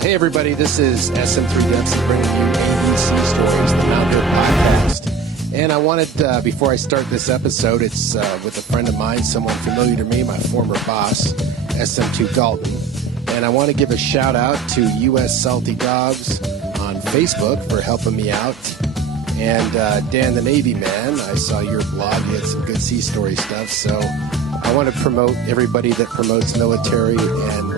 Hey everybody, this is SM2 bringing you ABC Stories, the Mountaineer podcast. And I wanted, before I start this episode, it's with a friend of mine, someone familiar to me, my former boss, SM2 Dalton. And I want to give a shout out to US Salty Dogs on Facebook for helping me out. And Dan the Navy man, I saw your blog, you had some good sea story stuff. So I want to promote everybody that promotes military. And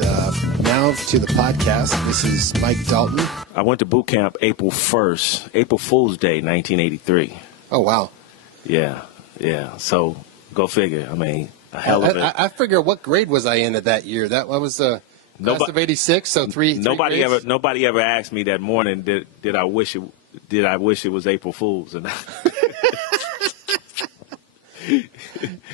now to the podcast. This is Mike Dalton. I went to boot camp April 1st, April Fool's Day, 1983. Oh, wow. Yeah. So go figure. I mean, a hell of it. I figure, what grade was I in at that year? That was class of 86, so three nobody grades? Nobody ever asked me that morning, did I wish it was April Fool's? And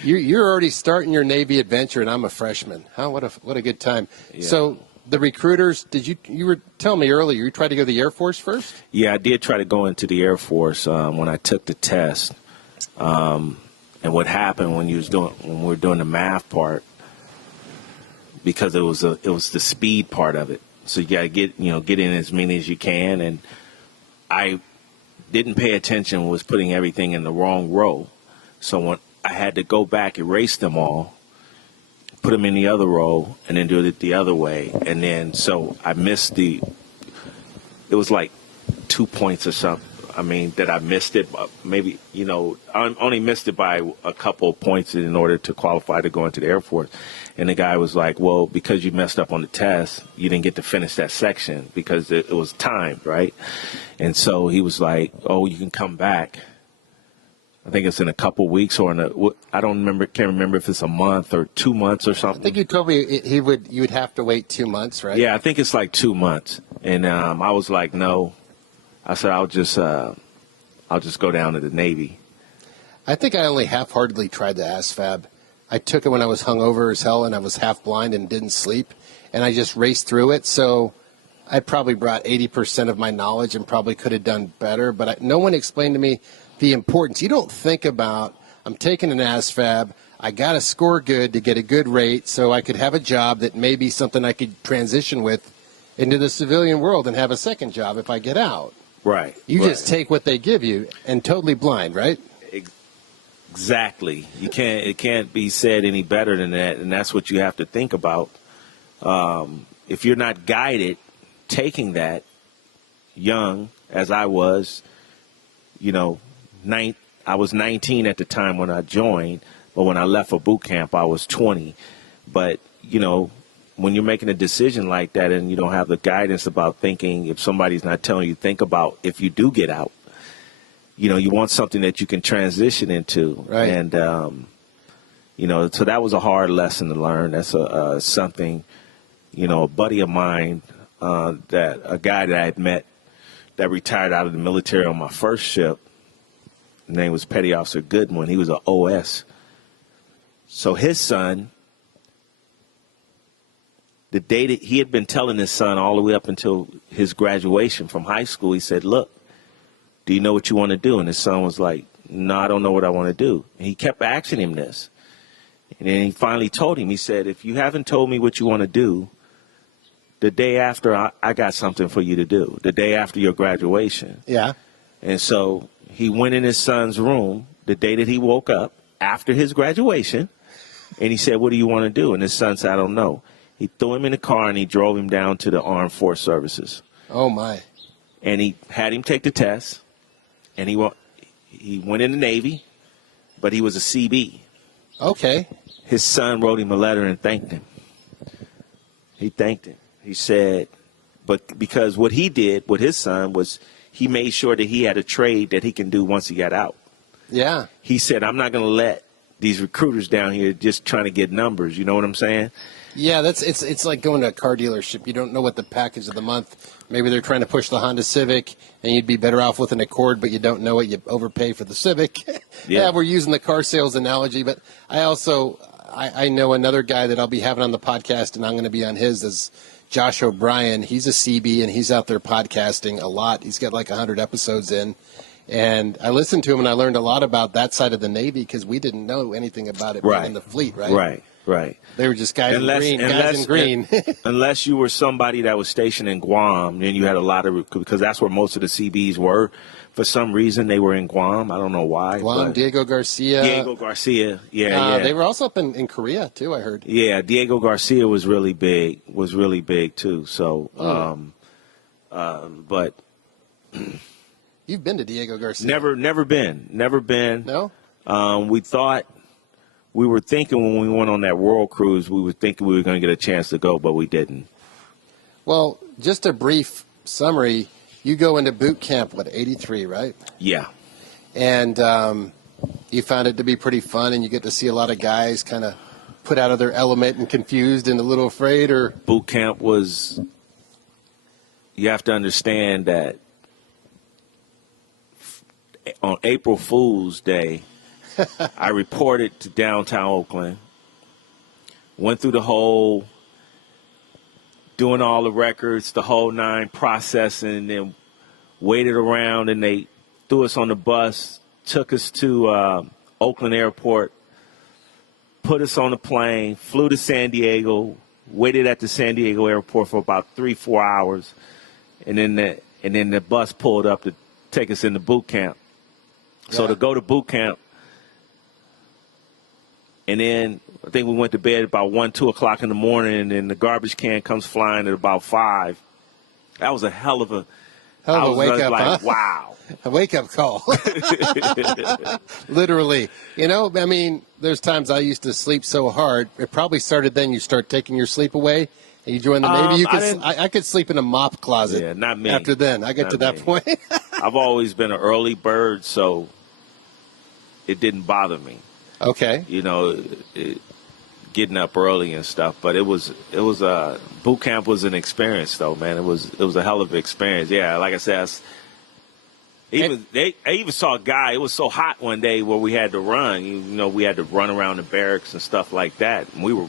You're already starting your Navy adventure, and I'm a freshman. Huh? What a good time. Yeah. So the recruiters, you were telling me earlier, you tried to go to the Air Force first? Yeah, I did try to go into the Air Force when I took the test. And what happened when we were doing the math part, because it was the speed part of it. So you got to get in as many as you can, and I didn't pay attention, was putting everything in the wrong row. So when I had to go back, erase them all, put them in the other row, and then do it the other way. And then, so I missed it was like 2 points or something. I mean, that I missed it. Maybe, I only missed it by a couple of points in order to qualify to go into the Air Force. And the guy was like, well, because you messed up on the test, you didn't get to finish that section because it was timed, right? And so he was like, oh, you can come back. I think it's in a couple weeks or can't remember if it's a month or 2 months or something. I think you told me you would have to wait 2 months, right? Yeah, I think it's like 2 months. And I was like, no. I said, I'll just go down to the Navy. I think I only half-heartedly tried the ASFAB. I took it when I was hungover as hell and I was half blind and didn't sleep, and I just raced through it. So I probably brought 80% of my knowledge and probably could have done better, but no one explained to me the importance. You don't think about, I'm taking an ASFAB, I got to score good to get a good rate so I could have a job that may be something I could transition with into the civilian world and have a second job if I get out. Right. You just take what they give you and totally blind, right? Exactly. It can't be said any better than that, and that's what you have to think about. If you're not guided, taking that young as I was, I was 19 at the time when I joined, but when I left for boot camp, I was 20. But, when you're making a decision like that and you don't have the guidance about thinking, if somebody's not telling you, think about if you do get out, you want something that you can transition into. Right. And, so that was a hard lesson to learn. That's something, a buddy of mine, a guy that I had met that retired out of the military on my first ship. His name was Petty Officer Goodwin. He was an OS. So his son, the day that he had been telling his son all the way up until his graduation from high school, he said, look, do you know what you want to do? And his son was like, no, I don't know what I want to do. And he kept asking him this. And then he finally told him, he said, if you haven't told me what you want to do, the day after I got something for you to do, the day after your graduation. Yeah. And so he went in his son's room the day that he woke up after his graduation, and he said, what do you want to do? And his son said, I don't know. He threw him in the car, and he drove him down to the Armed Force Services. Oh, my. And he had him take the test, and he went in the Navy, but he was a CB. Okay. His son wrote him a letter and thanked him. He thanked him. He said, but because what he did with his son was he made sure that he had a trade that he can do once he got out. Yeah. He said, I'm not going to let these recruiters down here just trying to get numbers. You know what I'm saying? Yeah, it's like going to a car dealership. You don't know what the package of the month. Maybe they're trying to push the Honda Civic, and you'd be better off with an Accord, but you don't know it. You overpay for the Civic. Yeah, we're using the car sales analogy, but I know another guy that I'll be having on the podcast, and I'm going to be on his, is Josh O'Brien. He's a CB, and he's out there podcasting a lot. He's got like 100 episodes in. And I listened to him, and I learned a lot about that side of the Navy because we didn't know anything about it being in the fleet, right? Right. Right. They were just guys in green. Unless you were somebody that was stationed in Guam, then you had a lot of, because that's where most of the CBs were. For some reason, they were in Guam. I don't know why. Guam, Diego Garcia. Yeah. They were also up in Korea, too, I heard. Yeah, Diego Garcia was really big, too. So, but. You've been to Diego Garcia? Never been. No? We were thinking when we went on that world cruise, we were thinking we were going to get a chance to go, but we didn't. Well, just a brief summary. You go into boot camp, 83, right? Yeah. And you found it to be pretty fun, and you get to see a lot of guys kind of put out of their element and confused and a little afraid, or? Boot camp was, you have to understand that on April Fool's Day, I reported to downtown Oakland, went through the whole, doing all the records, the whole 9, processing, then waited around, and they threw us on the bus, took us to Oakland Airport, put us on the plane, flew to San Diego, waited at the San Diego Airport for about 3-4 hours, and then the bus pulled up to take us into boot camp. So to go to boot camp, and then I think we went to bed about 1-2 o'clock in the morning, and then the garbage can comes flying at about 5. That was a hell of a wake up, like, huh? wow. A wake-up call. Literally. You know, I mean, there's times I used to sleep so hard. It probably started then. You start taking your sleep away, and you join the Navy. I could sleep in a mop closet. Yeah, not me. After then. I get to that point. I've always been an early bird, so it didn't bother me. Okay. You know, getting up early and stuff, but it was boot camp was an experience though, man. It was a hell of an experience. Yeah, like I said, I even saw a guy. It was so hot one day where we had to run. You know, we had to run around the barracks and stuff like that. And we were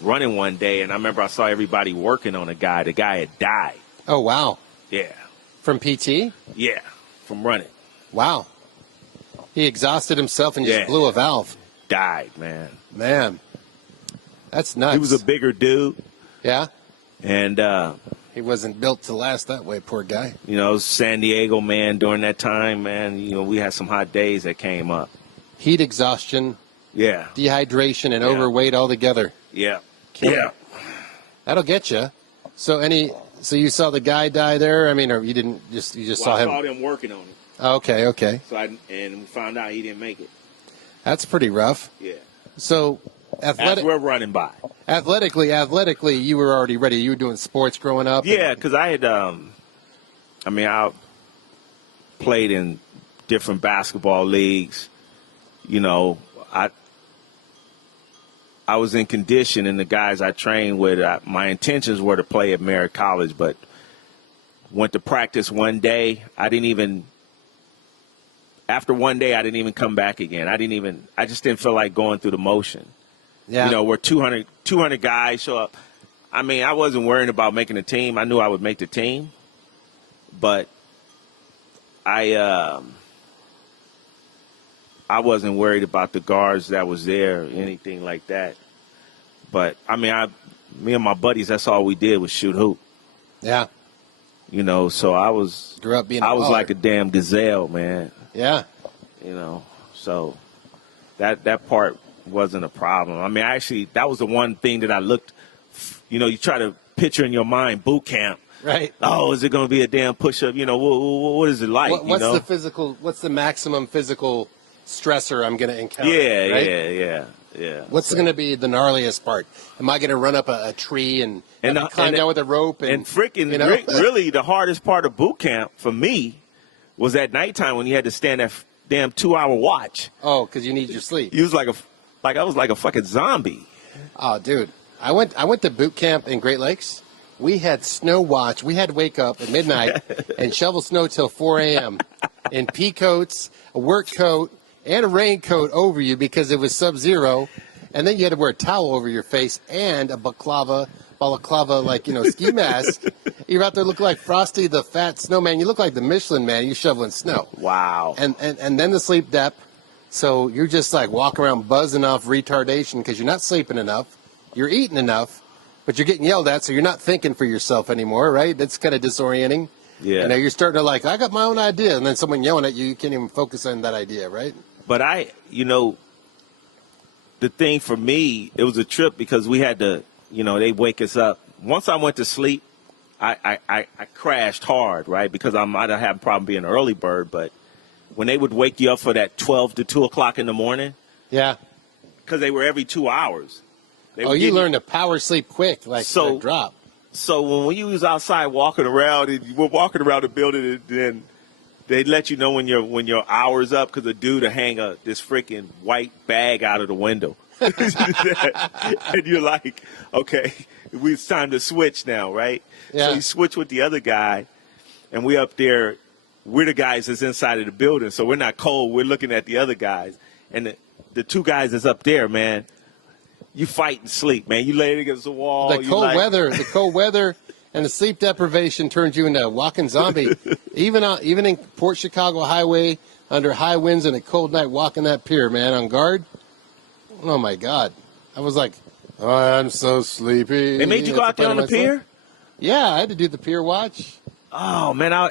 running one day, and I remember I saw everybody working on a guy. The guy had died. Oh wow. Yeah. From PT? Yeah, from running. Wow. He exhausted himself and just blew a valve. Died, man. Man, that's nuts. He was a bigger dude. Yeah? And he wasn't built to last that way, poor guy. You know, San Diego, man, during that time, man, you know, we had some hot days that came up. Heat exhaustion. Yeah. Dehydration and overweight all together. Yeah. Yeah. That'll get you. So you saw the guy die there? I mean, or you just saw him? I saw them working on it. Okay. So and we found out he didn't make it. That's pretty rough. Yeah. So, as we're running by. Athletically, you were already ready. You were doing sports growing up. Yeah, because I had, I played in different basketball leagues. You know, I was in condition, and the guys I trained with, my intentions were to play at Merritt College, but went to practice one day. After one day, I didn't even come back again. I just didn't feel like going through the motion. Yeah. You know, where 200 guys show up. I mean, I wasn't worrying about making a team. I knew I would make the team. But I wasn't worried about the guards that was there or anything like that. But, I mean, me and my buddies, that's all we did was shoot hoop. Yeah. You know, so I was like a damn gazelle, man. Yeah. You know, so that part wasn't a problem. I mean, that was the one thing that I looked, you know, you try to picture in your mind boot camp. Right. Oh, is it going to be a damn push-up? You know, what is it like? What's the maximum physical stressor I'm going to encounter? Yeah, right? yeah. What's going to be the gnarliest part? Am I going to run up a tree and climb down with a rope? And freaking, you know? Really, the hardest part of boot camp for me was at nighttime when you had to stand that damn 2-hour watch. Oh, because you need your sleep. You was I was like a fucking zombie. Oh, dude. I went to boot camp in Great Lakes. We had snow watch. We had to wake up at midnight and shovel snow till 4 a.m. in pea coats, a work coat, and a raincoat over you because it was sub-zero. And then you had to wear a towel over your face and a balaclava, ski mask. You're out there looking like Frosty the Fat Snowman. You look like the Michelin Man. You're shoveling snow. Wow. And then the sleep dep. So you're just like walking around buzzing off retardation because you're not sleeping enough, you're eating enough, but you're getting yelled at, so you're not thinking for yourself anymore, right? That's kind of disorienting. Yeah. You know, you're starting to like, I got my own idea, and then someone yelling at you, you can't even focus on that idea, right? But the thing for me, it was a trip because we had to, they wake us up. Once I went to sleep, I crashed hard, right? Because I might have had a problem being an early bird, but when they would wake you up for that 12 to 2 o'clock in the morning. Yeah. Because they were every 2 hours. You learned to power sleep quick, like a drop. So when you was outside walking around, and you were walking around the building, and then they let you know when your hour's up because the dude will hang this freaking white bag out of the window. And you're like, okay, it's time to switch now, right? Yeah. So you switch with the other guy, and we up there. We're the guys that's inside of the building, so we're not cold. We're looking at the other guys. And the two guys that's up there, man, you fight and sleep, man. You lay against the wall. The cold weather and the sleep deprivation turns you into a walking zombie. Even in Port Chicago Highway, under high winds and a cold night, walking that pier, man, on guard. Oh, my God. I was like, oh, I'm so sleepy. They made you go out there on the pier? Yeah, I had to do the pier watch. Oh man, I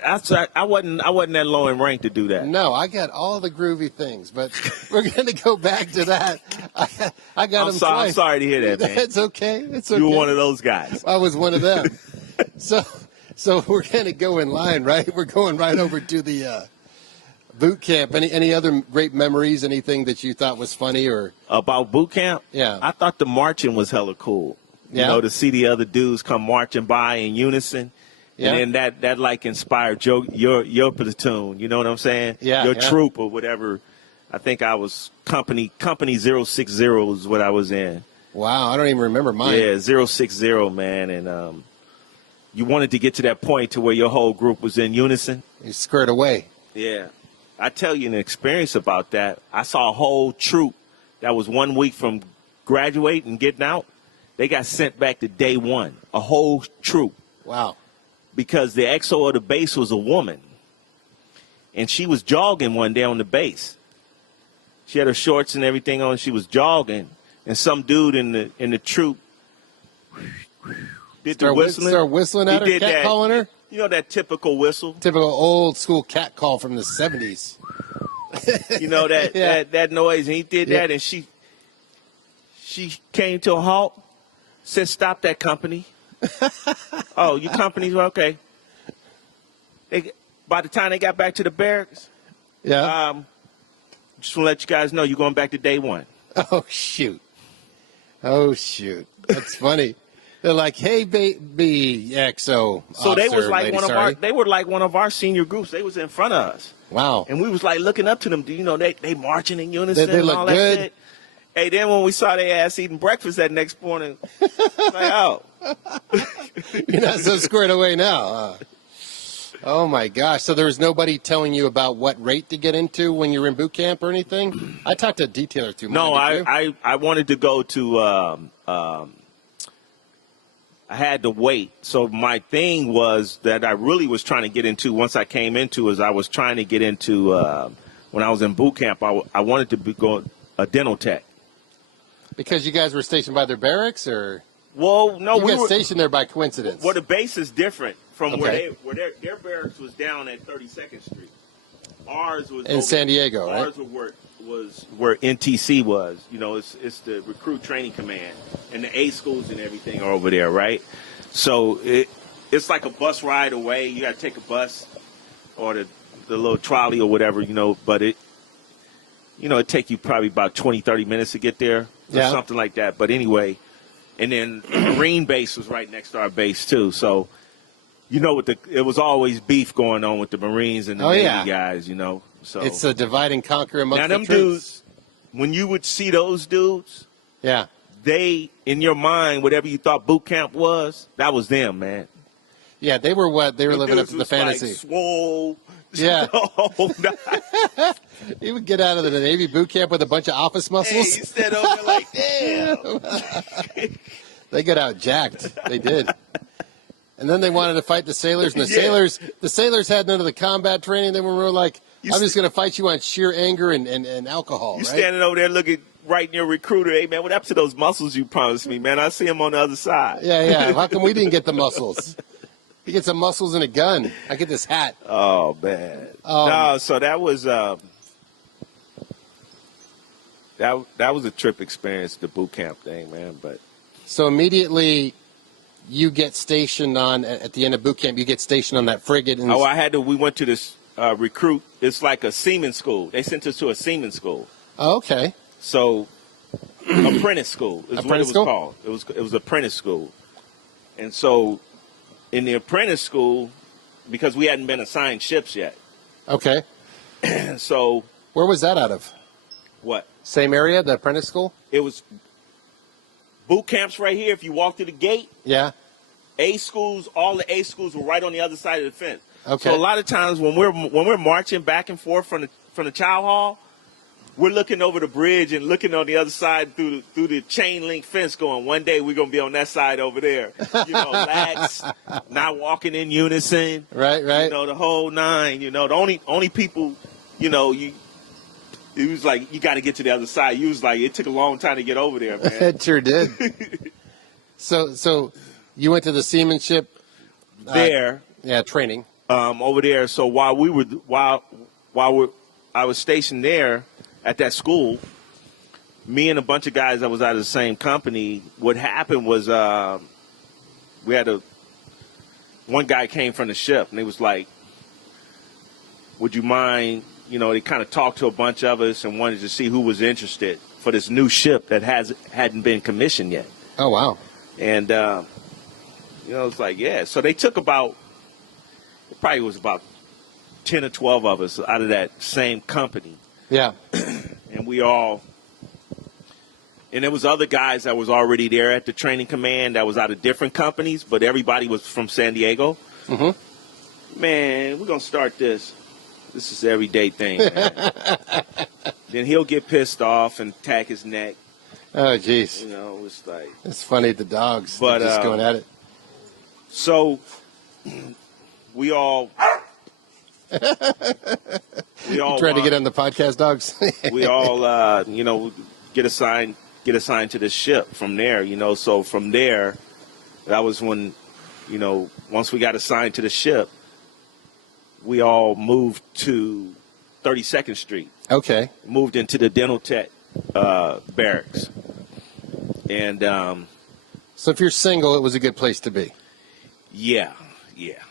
wasn't that low in rank to do that. No, I got all the groovy things, but we're going to go back to that. I got them twice. I'm sorry to hear that, man. It's okay. It's okay. You were one of those guys. I was one of them. So we're going to go in line, right? We're going right over to the boot camp. Any other great memories? Anything that you thought was funny or about boot camp? Yeah, I thought the marching was hella cool. Yeah, to see the other dudes come marching by in unison. Yeah. And then that like inspired your platoon, you know what I'm saying? Yeah. Your troop or whatever. I think I was company 060 is what I was in. Wow, I don't even remember mine. Yeah, 060, man. And you wanted to get to that point to where your whole group was in unison. You squared away. Yeah. I tell you an experience about that. I saw a whole troop that was 1 week from graduating and getting out. They got sent back to day one, a whole troop. Wow. Because the XO of the base was a woman. And she was jogging one day on the base. She had her shorts and everything on. She was jogging. And some dude in the troop did the whistling. Start whistling at her, catcalling her? You know that typical whistle? Typical old school cat call from the 70s. You know that, Yeah. that noise. And he did that. And she came to a halt, said, "Stop that, company." Oh, you companies? Well, okay. By the time they got back to the barracks, Yeah. just want to let you guys know you're going back to day one. Oh, shoot. That's funny. They're like, "Hey, baby, XO." So officer, they was like lady, they were like one of our senior groups. They was in front of us. Wow. And we was like looking up to them. You know, they marching in unison They and look all good. that shit. Hey, then when we saw their ass eating breakfast that next morning, like, oh. You're not so squared away now. Oh, my gosh. So there was nobody telling you about what rate to get into when you were in boot camp or anything? I talked to a detailer too. No, I wanted to go to I had to wait. So my thing was that I really was trying to get into once I came into is I was trying to get into when I was in boot camp, I wanted to go a dental tech. Because you guys were stationed by their barracks, or? Well, no, we were stationed there by coincidence. Well, the base is different from Okay. where their barracks was down at 32nd Street. Ours was in San Diego, right? Ours was where NTC was. You know, it's the Recruit Training Command, and the A schools and everything are over there, right? So it's like a bus ride away. You got to take a bus or the little trolley or whatever, you know. But it take you probably about 20, 30 minutes to get there. Or something like that. But anyway, and then the Marine base was right next to our base too. So, it was always beef going on with the Marines and the Navy guys, you know. So it's a divide and conquer amongst now the them troops. dudes, when you would see those dudes, they, in your mind, whatever you thought boot camp was, that was them, man. Yeah, they were living up to the fantasy. Like swole. Yeah. He would get out of the Navy boot camp with a bunch of office muscles. Hey, you said over there like, damn. They got out jacked. They did. And then they wanted to fight the sailors, and the sailors had none of the combat training. They were like, I'm just going to fight you on sheer anger and alcohol, You right? standing over there looking right in your recruiter, hey, man, what happened to those muscles you promised me, man? I see them on the other side. Yeah. How come we didn't get the muscles? You get some muscles and a gun. I get this hat. Oh, man. No, so that was that was a trip experience, the boot camp thing, man. But so immediately you get stationed on, at the end of boot camp, you get stationed on that frigate. And we went to this recruit. It's like a seaman school. They sent us to a seaman school. Oh, okay. So apprentice school is what it was school? called. It was apprentice school. And so in the apprentice school, because we hadn't been assigned ships yet. Okay. So where was that out of? What? Same area, the apprentice school? It was boot camps right here. If you walk through the gate, yeah. A schools, all the A schools were right on the other side of the fence. Okay. So a lot of times when we're marching back and forth from the chow hall, we're looking over the bridge and looking on the other side through the chain link fence, going, one day we're gonna be on that side over there. You know, lax, not walking in unison. Right. You know, the whole nine. You know, the only people, you know, it was like you got to get to the other side. You was like, it took a long time to get over there, man. It sure did. So you went to the seamanship there. Training. Over there. So while I was stationed there at that school, me and a bunch of guys that was out of the same company, what happened was we had one guy came from the ship and he was like, would you mind, you know, they kind of talked to a bunch of us and wanted to see who was interested for this new ship that hadn't been commissioned yet. Oh, wow. And, you know, it's like, yeah. So they took it probably was about 10 or 12 of us out of that same company. Yeah. And there was other guys that was already there at the training command that was out of different companies, but everybody was from San Diego. Mm-hmm. Man, we're going to start this. This is an everyday thing, man. Then he'll get pissed off and tack his neck. Oh, jeez. You know, it's like... It's funny, the dogs, they're just going at it. So, we all trying to get on the podcast, dogs? We all, you know, get assigned to this ship from there, you know. So from there, that was when, you know, once we got assigned to the ship, we all moved to 32nd Street. Okay. Moved into the dental tech barracks. And so if you're single, it was a good place to be. Yeah.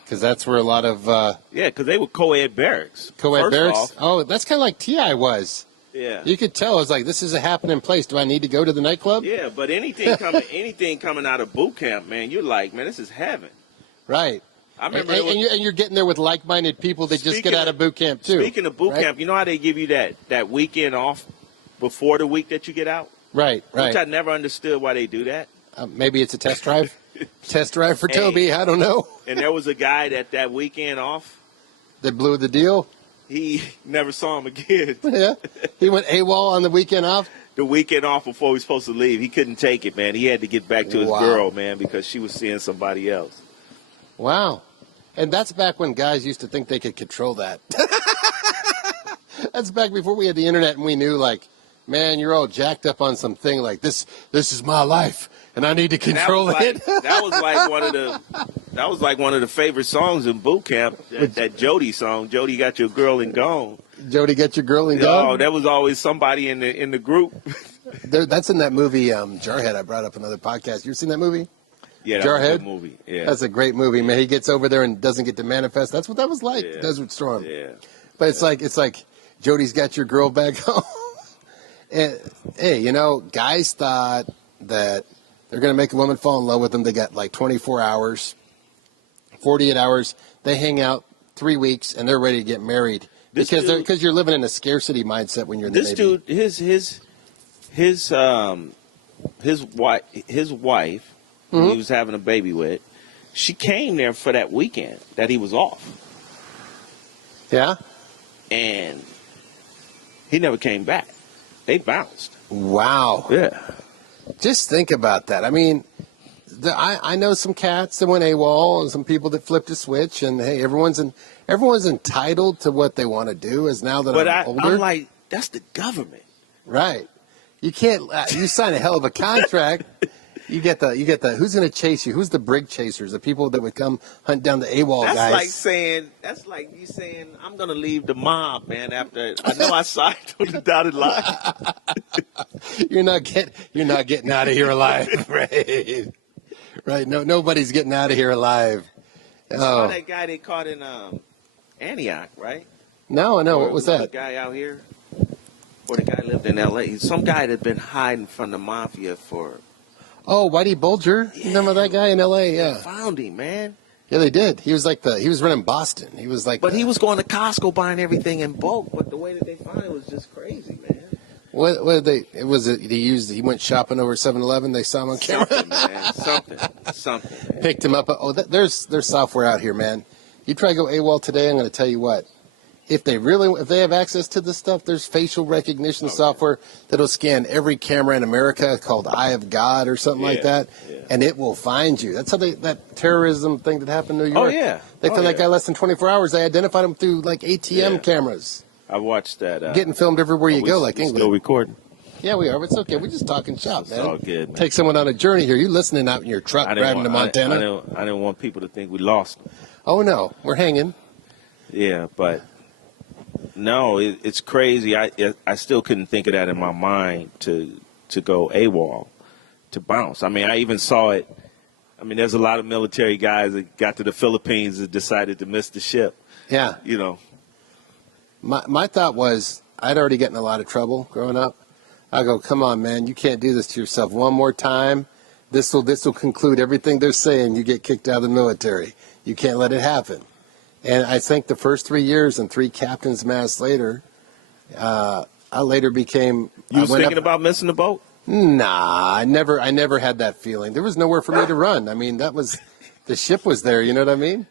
Because that's where a lot of... yeah, because they were co-ed barracks. Co-ed barracks? Oh, that's kind of like TI was. Yeah. You could tell. I was like, this is a happening place. Do I need to go to the nightclub? Yeah, but anything coming out of boot camp, man, you're like, man, this is heaven. Right. I remember and you're getting there with like-minded people that just get out of boot camp, too. Speaking of boot camp, you know how they give you that weekend off before the week that you get out? Right. Which I never understood why they do that. Maybe it's a test drive. Test drive for Toby. I don't know. And there was a guy that weekend off. That blew the deal? He never saw him again. Yeah. He went AWOL on the weekend off? The weekend off before he was supposed to leave. He couldn't take it, man. He had to get back to his girl, man, because she was seeing somebody else. Wow. And that's back when guys used to think they could control that. That's back before we had the internet and we knew, like, man, you're all jacked up on something like this is my life and I need to control it. That was like one of the favorite songs in boot camp, that Jody song, Jody Got Your Girl and Gone. Jody Got Your Girl and Gone? Oh, there was always somebody in the group. That's in that movie Jarhead I brought up another podcast. You ever seen that movie? Yeah, that Jarhead? was a good movie. Yeah. That's a great movie, man. He gets over there and doesn't get to manifest. That's what that was like, Desert Storm. Yeah. But it's like Jody's got your girl back home. And, hey, you know, guys thought that they're going to make a woman fall in love with them. They got like 24 hours, 48 hours. They hang out 3 weeks, and they're ready to get married. Because you're living in a scarcity mindset when you're in the Navy. This dude, his wife, who he was having a baby with, she came there for that weekend that he was off. Yeah? And he never came back. They bounced. Wow. Yeah. Just think about that. I mean, I know some cats that went AWOL and some people that flipped a switch, and hey, everyone's entitled to what they want to do. As now that But I'm older, I'm like, that's the government. right? You can't. You sign a hell of a contract. You get the. Who's going to chase you? Who's the brig chasers? The people that would come hunt down the AWOL guys. That's like you saying, I'm gonna leave the mob, man. After I know I signed on the dotted line. You're not getting out of here alive, right? Right. No, nobody's getting out of here alive. You saw that guy they caught in Antioch, right? No, I know. What was that? The guy out here, or the guy lived in L.A. Some guy that had been hiding from the mafia for. Oh, Whitey Bulger. Yeah. Remember that guy in L.A.? Yeah. They found him, man. Yeah, they did. He was he was running Boston. He was like. But he was going to Costco buying everything in bulk. But the way that they found it was just crazy, man. What did they? It was it. He went shopping over 7-Eleven. They saw him on camera. Something, man. Something. Man. Picked him up. Oh, there's software out here, man. You try to go AWOL today. I'm going to tell you what. If they have access to this stuff, there's facial recognition software that'll scan every camera in America called Eye of God or something like that, and it will find you. That's how that terrorism thing that happened in New York. Oh yeah, they found that guy less than 24 hours. They identified him through like ATM cameras. I watched that. Getting filmed everywhere you go, like England. Still recording? Yeah, we are. But it's okay. We're just talking shop, man. It's all good, man. Take someone on a journey here. You listening out in your truck driving to Montana? I didn't want people to think we lost them. Oh no, we're hanging. Yeah, but. No, it's crazy. I still couldn't think of that in my mind to go AWOL, to bounce. I mean, I even saw it. I mean, there's a lot of military guys that got to the Philippines and decided to miss the ship. Yeah. You know. My thought was, I'd already gotten in a lot of trouble growing up. I go, come on, man, you can't do this to yourself one more time. This will conclude everything they're saying. You get kicked out of the military. You can't let it happen. And I think the first 3 years and 3 captain's mass later, I later became. You was thinking about missing the boat? Nah, I never had that feeling. There was nowhere for me to run. I mean, the ship was there. You know what I mean?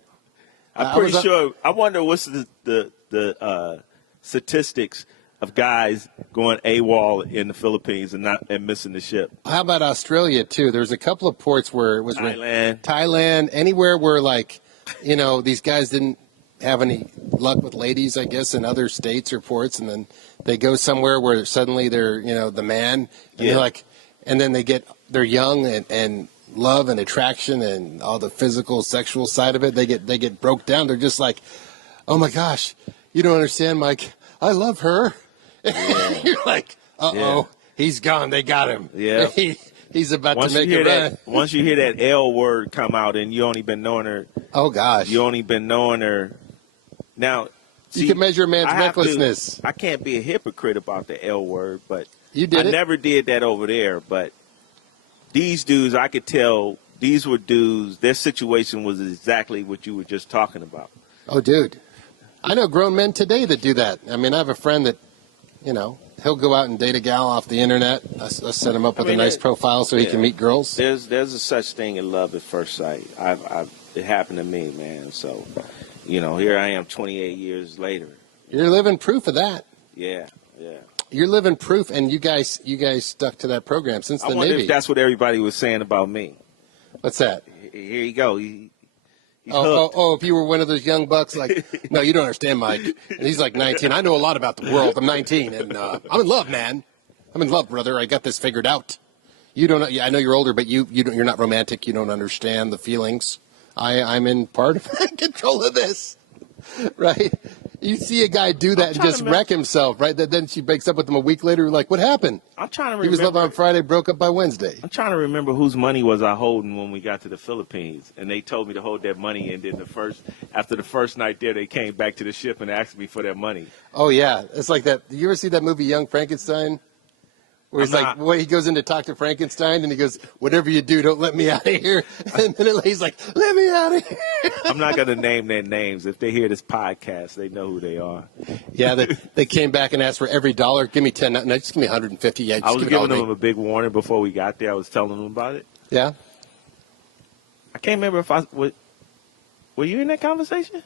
I'm pretty sure. I wonder what's the statistics of guys going AWOL in the Philippines and missing the ship. How about Australia too? There's a couple of ports where it was Thailand, anywhere where these guys didn't have any luck with ladies, I guess, in other states or ports, and then they go somewhere where suddenly they're, the man, and they're like, and then they're young and love and attraction and all the physical, sexual side of it. They get broke down. They're just like, oh my gosh, you don't understand, Mike. I love her. Yeah. You're like, he's gone. They got him. Yeah. He's about to make it right. Once you hear that L word come out and you only been knowing her. Oh, gosh. You only been knowing her. Now, you can measure a man's recklessness. I can't be a hypocrite about the L word, but I never did that over there. But these dudes, I could tell these were dudes, their situation was exactly what you were just talking about. Oh, dude. I know grown men today that do that. I mean, I have a friend that, he'll go out and date a gal off the internet. I set him up with a nice profile so he can meet girls. There's a such thing in love at first sight. It happened to me, man. So, here I am 28 years later. You're living proof of that. Yeah. You're living proof, and you guys stuck to that program since the Navy. I wonder if that's what everybody was saying about me. What's that? Here you go. If you were one of those young bucks, like, no, you don't understand, Mike. And he's like 19. I know a lot about the world. I'm 19, and I'm in love, man. I'm in love, brother. I got this figured out. You don't. I know you're older, but you're not romantic. You don't understand the feelings. I'm in part of control of this, right? You see a guy do that and just wreck himself, right? Then she breaks up with him a week later. You're like, what happened? I'm trying to remember. He was loving on Friday, broke up by Wednesday. I'm trying to remember whose money was I holding when we got to the Philippines, and they told me to hold that money. And then after the first night there, they came back to the ship and asked me for that money. Oh yeah, it's like that. Did you ever see that movie Young Frankenstein? Where he goes in to talk to Frankenstein, and he goes, whatever you do, don't let me out of here. And then he's like, let me out of here. I'm not going to name their names. If they hear this podcast, they know who they are. Yeah, they came back and asked for every dollar. Give me 10. No, just give me 150. Yeah, I was giving them a big warning before we got there. I was telling them about it. Yeah. I can't remember if were you in that conversation?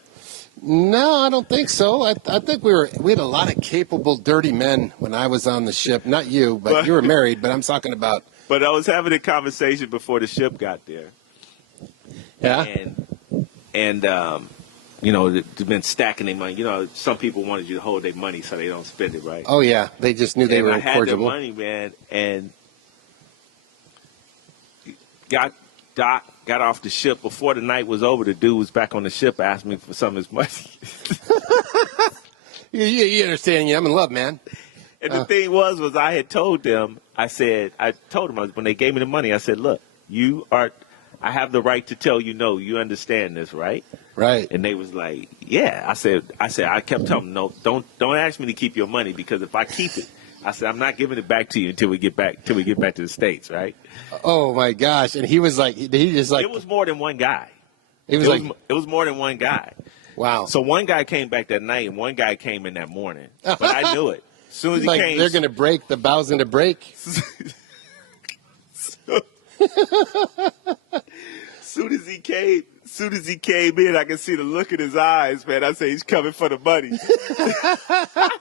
No, I don't think so. I think we had a lot of capable, dirty men when I was on the ship. Not you, but you were married. But I'm talking about But I was having a conversation before the ship got there. Yeah. And you know, they've been stacking their money. You know, some people wanted you to hold their money so they don't spend it, right? Oh, yeah. They just knew they were I had their incorrigible. money, man, and got off the ship before the night was over. The dude was back on the ship, asked me for some of his money. You understand? I'm in love, man. And the thing was I had told them, I told them when they gave me the money, I said, look, I have the right to tell you no. You understand this, right? Right. And they was like, yeah. I kept telling them, no, don't ask me to keep your money, because if I keep it, I said, I'm not giving it back to you until we get back to the States, right? Oh my gosh! And he was like, it was more than one guy. It was more than one guy. Wow. So one guy came back that night, and one guy came in that morning. But I knew it. As soon as he came, they're going to break. The bow's going to break. Soon as he came in, I could see the look in his eyes, man. I say he's coming for the money.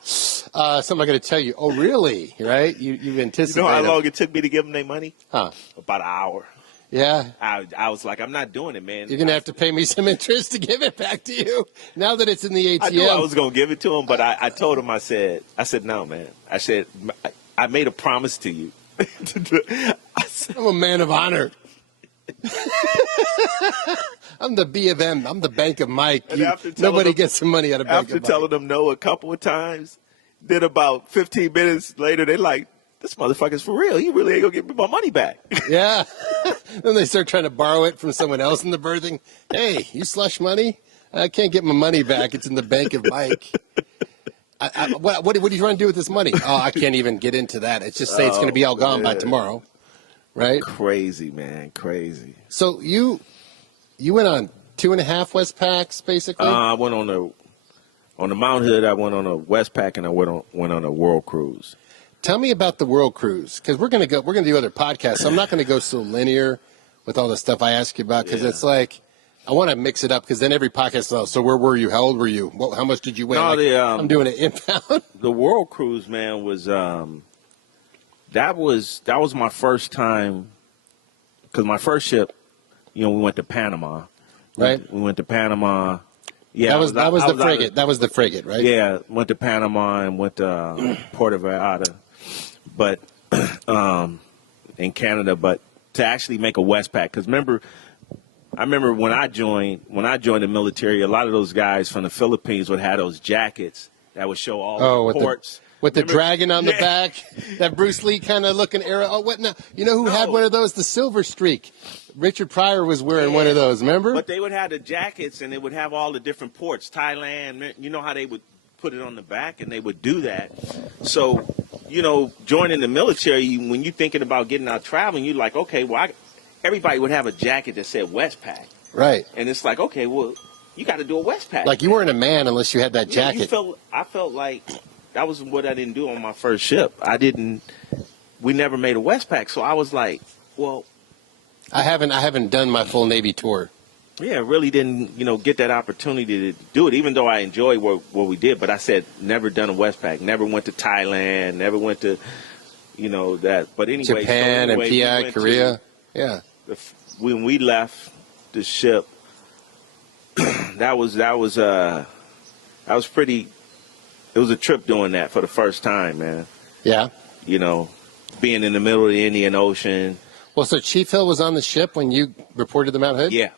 Something I got to tell you. Oh, really? Right? You've anticipated. You know how long it took me to give them their money? Huh? About an hour. Yeah. I was like, I'm not doing it, man. You're going to have to pay me some interest to give it back to you now that it's in the ATM. I knew I was going to give it to him, but I told him, I said, no, man. I said, I made a promise to you. I'm a man of honor. I'm the B of M. I'm the Bank of Mike. Nobody gets some money out of Bank of Mike. After telling them no a couple of times, then about 15 minutes later, they're like, this motherfucker's for real. He really ain't going to give me my money back. Yeah. Then they start trying to borrow it from someone else in the berthing. Hey, you slush money? I can't get my money back. It's in the Bank of Mike. What are you trying to do with this money? Oh, I can't even get into that. It's just say it's going to be all gone by tomorrow. Right? Crazy, man. Crazy. So you went on 2.5 Westpacks, basically? I went on the Mount Hood. I went on a Westpac, and I went on a World Cruise. Tell me about the World Cruise, because we're going to do other podcasts. So I'm not going to go so linear with all the stuff I ask you about, because it's like I want to mix it up, because then every podcast is, so where were you? How old were you? How much did you weigh? No, I'm doing it inbound. The World Cruise, man, was that was my first time, because my first ship, we went to Panama. Right. We went to Panama. Yeah, that was the frigate. That was the frigate, right? Yeah, went to Panama and went to Puerto Vallarta, but in Canada. But to actually make a Westpac, because I remember when I joined the military, a lot of those guys from the Philippines would have those jackets that would show all the ports. With the dragon on the back, that Bruce Lee kind of looking arrow. Oh, what now? You know who had one of those? The Silver Streak. Richard Pryor was wearing one of those, remember? But they would have the jackets, and they would have all the different ports. Thailand, you know how they would put it on the back, and they would do that. So, joining the military, when you're thinking about getting out traveling, you're like, okay, well, everybody would have a jacket that said Westpac. Right. And it's like, okay, well, you got to do a Westpac. Like you weren't a man unless you had that jacket. I felt like that was what I didn't do on my first ship. We never made a Westpac, so I was like, well, I haven't done my full Navy tour. Yeah, really didn't, get that opportunity to do it, even though I enjoyed what we did. But I said, never done a Westpac, never went to Thailand, never went to, that. But anyway, Japan and PI, Korea. When we left the ship, that was pretty. It was a trip doing that for the first time, man. Yeah. Being in the middle of the Indian Ocean. Well, so Chief Hill was on the ship when you reported to Mount Hood? Yeah.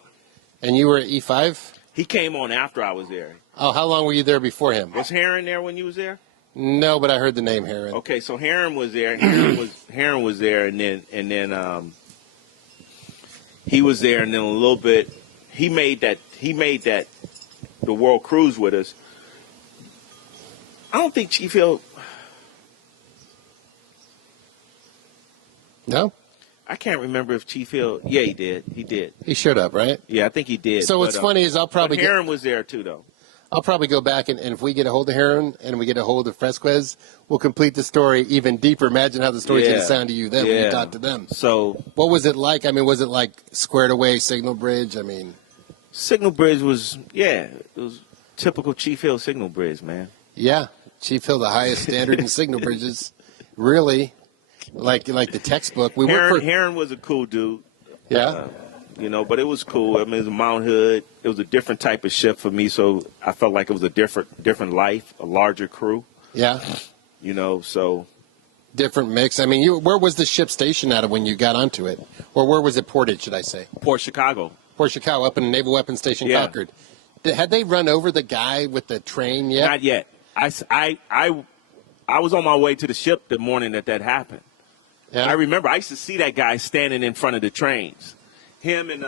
And you were at E5? He came on after I was there. Oh, how long were you there before him? Was Heron there when you was there? No, but I heard the name Heron. Okay, so Heron was there. Heron was there, and then he was there, and then a little bit. He made that the World Cruise with us. I don't think Chief Hill. No? I can't remember if Chief Hill. Yeah, he did. He did. He showed up, right? Yeah, I think he did. So what's funny is Heron was there too, though. I'll probably go back, and if we get a hold of Heron and we get a hold of Fresquez, we'll complete the story even deeper. Imagine how the story's going to sound to you then when you talk to them. So what was it like? I mean, was it like squared away signal bridge? I mean, signal bridge was, it was typical Chief Hill signal bridge, man. Yeah, Chief Hill, the highest standard in signal bridges. Really? like the textbook. We worked for Heron was a cool dude. yeah. But it was cool. I mean, it was a Mount Hood. It was a different type of ship for me, so I felt like it was a different life, a larger crew. Yeah. So Different mix. I mean, where was the ship stationed out of when you got onto it? Or where was it ported, should I say? Port Chicago. Port Chicago, up in Naval Weapons Station, Yeah. Concord. Had they run over the guy with the train yet? Not yet. I was on my way to the ship the morning that happened. Yeah. I remember I used to see that guy standing in front of the trains. Him and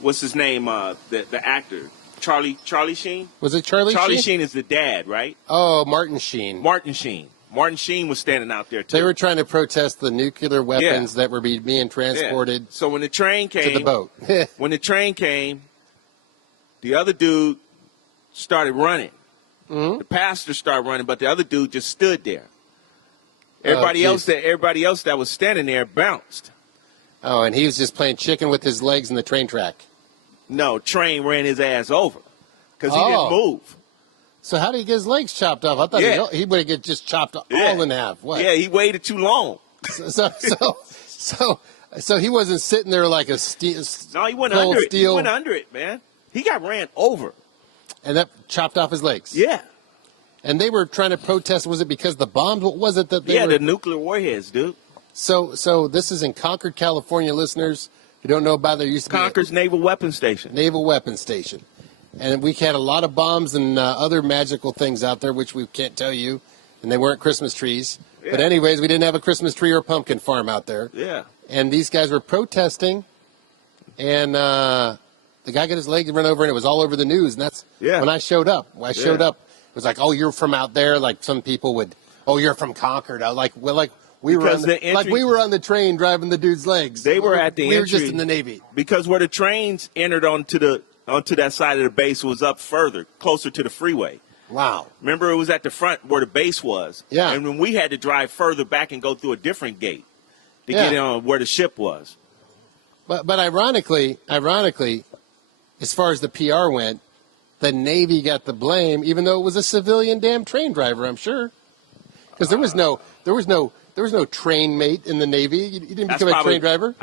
what's his name? The actor Charlie Sheen. Was it Charlie Charlie Sheen? Sheen is the dad, right? Oh, Martin Sheen. Martin Sheen was standing out there too. They were trying to protest the nuclear weapons that were being transported Yeah. So when the train came to the boat. when the train came, the other dude started running. Mm-hmm. The passenger started running, but the other dude just stood there. Everybody else that was standing there bounced. Oh, and he was just playing chicken with his legs in the train track. No, train ran his ass over because he didn't move. So how did he get his legs chopped off? I thought he would get just chopped all in half. What? Yeah, he waited too long. So he wasn't sitting there like a steel. No, he went under it. He went under it, man. He got ran over. And that chopped off his legs. Yeah. And they were trying to protest. Was it because the bombs? What was it that they were? the nuclear warheads, dude. So this is in Concord, California, listeners who don't know about it. There used to Concord's be Naval Weapons Station. Naval Weapons Station. And we had a lot of bombs and other magical things out there, which we can't tell you. And they weren't Christmas trees. Yeah. But anyways, we didn't have a Christmas tree or a pumpkin farm out there. Yeah. And these guys were protesting. And the guy got his leg run over, and it was all over the news. And that's when I showed up. When I showed up, it was like, oh, you're from out there. Like some people would, oh, you're from Concord. I was like, well, we were on the train driving the dude's legs. They were at the entry. We were just in the Navy. Because where the trains entered onto that side of the base was up further, closer to the freeway. Wow. Remember, it was at the front where the base was. Yeah. And when we had to drive further back and go through a different gate to get on where the ship was. But ironically, as far as the PR went, the Navy got the blame, even though it was a civilian damn train driver, I'm sure. Because there was no train mate in the Navy. You didn't become a train driver.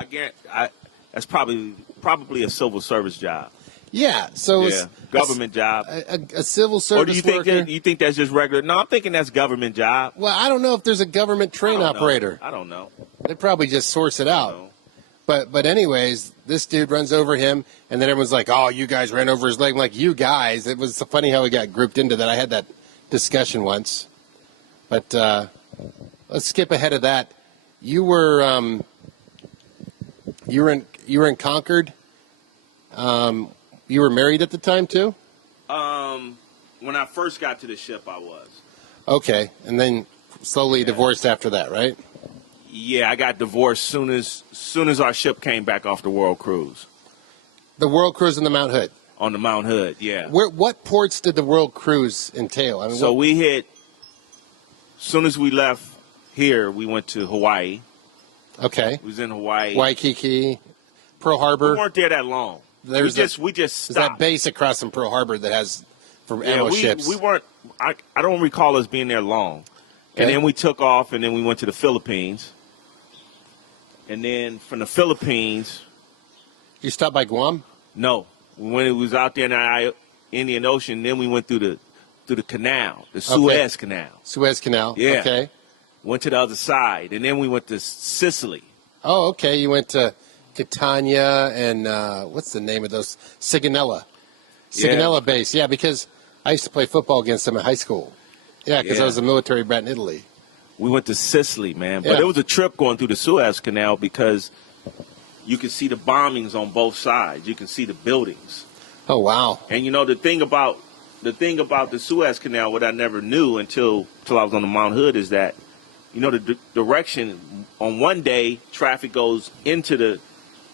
That's probably a civil service job. Yeah, so it's government job. A civil service. Or do you think that's just regular? No, I'm thinking that's government job. Well, I don't know if there's a government train operator. I don't know. They probably just source it out. But anyways, this dude runs over him, and then everyone's like, "Oh, you guys ran over his leg." I'm like, "You guys." It was funny how we got grouped into that. I had that discussion once. But let's skip ahead of that. You were in Concord. You were married at the time too? When I first got to the ship, I was. Okay, and then slowly divorced after that, right? Yeah, I got divorced soon as our ship came back off the World Cruise. The World Cruise on the Mount Hood. On the Mount Hood, yeah. What ports did the World Cruise entail? I mean, we hit. Soon as we left here, we went to Hawaii. Okay. We was in Hawaii. Waikiki, Pearl Harbor. We weren't there that long. We just stopped. There's that base across from Pearl Harbor that has from ammo ships. We weren't. I don't recall us being there long. Okay. And then we took off, and then we went to the Philippines. And then from the Philippines, you stopped by Guam? No, we was out there in the Indian Ocean. Then we went through the canal, the Suez Canal. Suez Canal. Yeah. Okay. Went to the other side, and then we went to Sicily. Oh, okay. You went to Catania and what's the name of those? Sigonella base. Yeah, because I used to play football against them in high school. Yeah, because I was a military brat in Italy. We went to Sicily, man. But it was a trip going through the Suez Canal because you could see the bombings on both sides. You can see the buildings. Oh, wow. And you know the thing about the Suez Canal, what I never knew until I was on the Mount Hood, is that the direction on one day traffic goes into the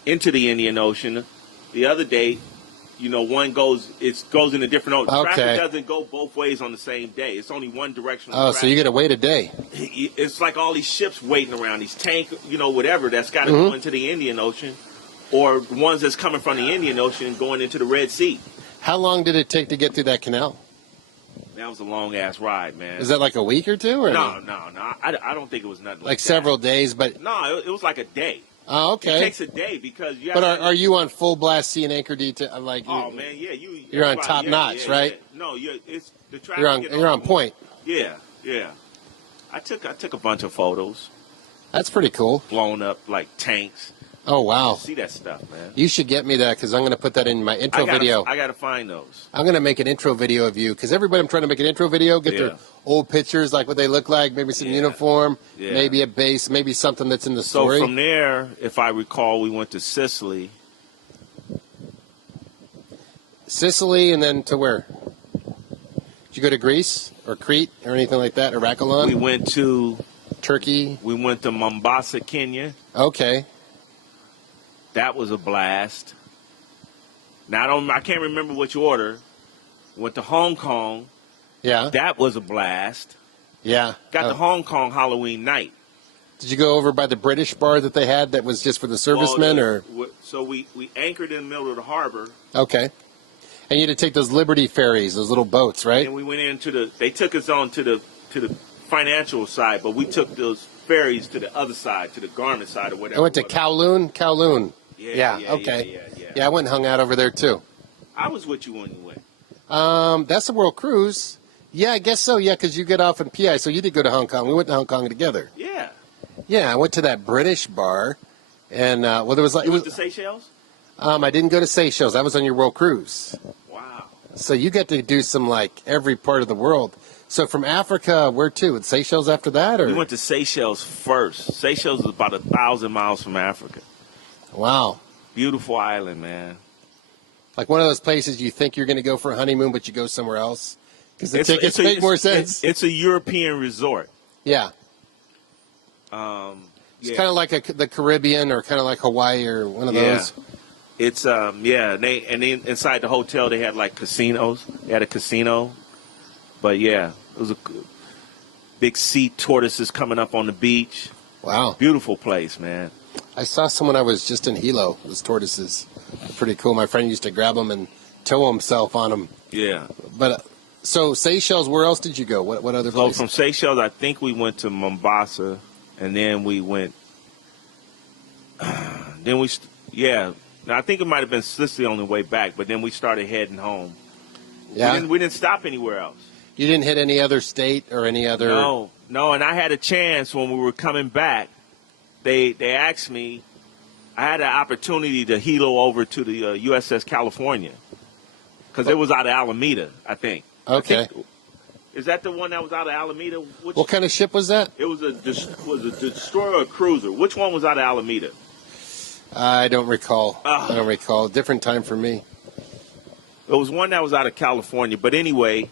Indian Ocean. The other day, one goes in a different ocean. Okay. Traffic doesn't go both ways on the same day. It's only one direction. Oh, so you got to wait a day. It's like all these ships waiting around, these tank, whatever, that's got to go into the Indian Ocean, or ones that's coming from the Indian Ocean going into the Red Sea. How long did it take to get through that canal? That was a long ass ride, man. Was that like a week or two? Or No. I don't think it was nothing like that. several days, but No, it was like a day. oh, okay. It takes a day because you. But are you on full blast seeing anchor detail? Like, Oh man, yeah, you're on top notch, right? Yeah. No, it's the traffic. You're on point. Yeah. I took a bunch of photos, That's pretty cool. blown up like tanks. Oh wow. See that stuff, man. You should get me that because I'm going to put that in my intro video. I gotta find those. I'm going to make an intro video of you because everybody I'm trying to make an intro video, get their old pictures, like what they look like, maybe some uniform, maybe a base, maybe something that's in the story. So from there, if I recall, we went to Sicily. Sicily, and then to where? Did you go to Greece or Crete or anything like that, or Rakalon? We went to Turkey. We went to Mombasa, Kenya. Okay. That was a blast. Now I can't remember which order. Went to Hong Kong. Yeah. That was a blast. Yeah. Got to Hong Kong Halloween night. Did you go over by the British bar that they had that was just for the servicemen, or? So we anchored in the middle of the harbor. Okay. And you had to take those Liberty ferries, those little boats, right? And we went into they took us on to the financial side, but we took those ferries to the other side, to the garment side or whatever. I went to Kowloon. Yeah, Okay. Yeah, I went and hung out over there too. I was with you when you went. That's the World Cruise. Yeah, I guess so. Yeah, because you get off in PI, so you did go to Hong Kong. We went to Hong Kong together. Yeah. Yeah, I went to that British bar, and well, there was like You went to Seychelles? I didn't go to Seychelles. I was on your World Cruise. Wow. So you get to do some like every part of the world. So from Africa, where to? Seychelles after that, or? We went to Seychelles first. Seychelles is about 1,000 miles from Africa. Wow. Beautiful island, man. Like one of those places you think you're going to go for a honeymoon, but you go somewhere else because the tickets make more sense. It's a European resort. Yeah. It's kind of like the Caribbean or kind of like Hawaii or one of those. It's and then inside the hotel they had like casinos. They had a casino, but yeah, it was a big sea tortoises coming up on the beach. Wow, beautiful place, man. I saw someone I was just in Hilo. Those tortoises, pretty cool. My friend used to grab them and tow himself on them. Yeah, but so Seychelles. Where else did you go? What other places? So from Seychelles, I think we went to Mombasa, and then we went. I think it might have been Sicily on the way back, but then we started heading home. Yeah, we didn't stop anywhere else. You didn't hit any other state or any other. No, and I had a chance when we were coming back. They asked me. I had an opportunity to helo over to the USS California because it was out of Alameda, I think. Okay. Is that the one that was out of Alameda? What kind of ship was that? It was a destroyer or a cruiser. Which one was out of Alameda? I don't recall. I don't recall. Different time for me. It was one that was out of California. But anyway,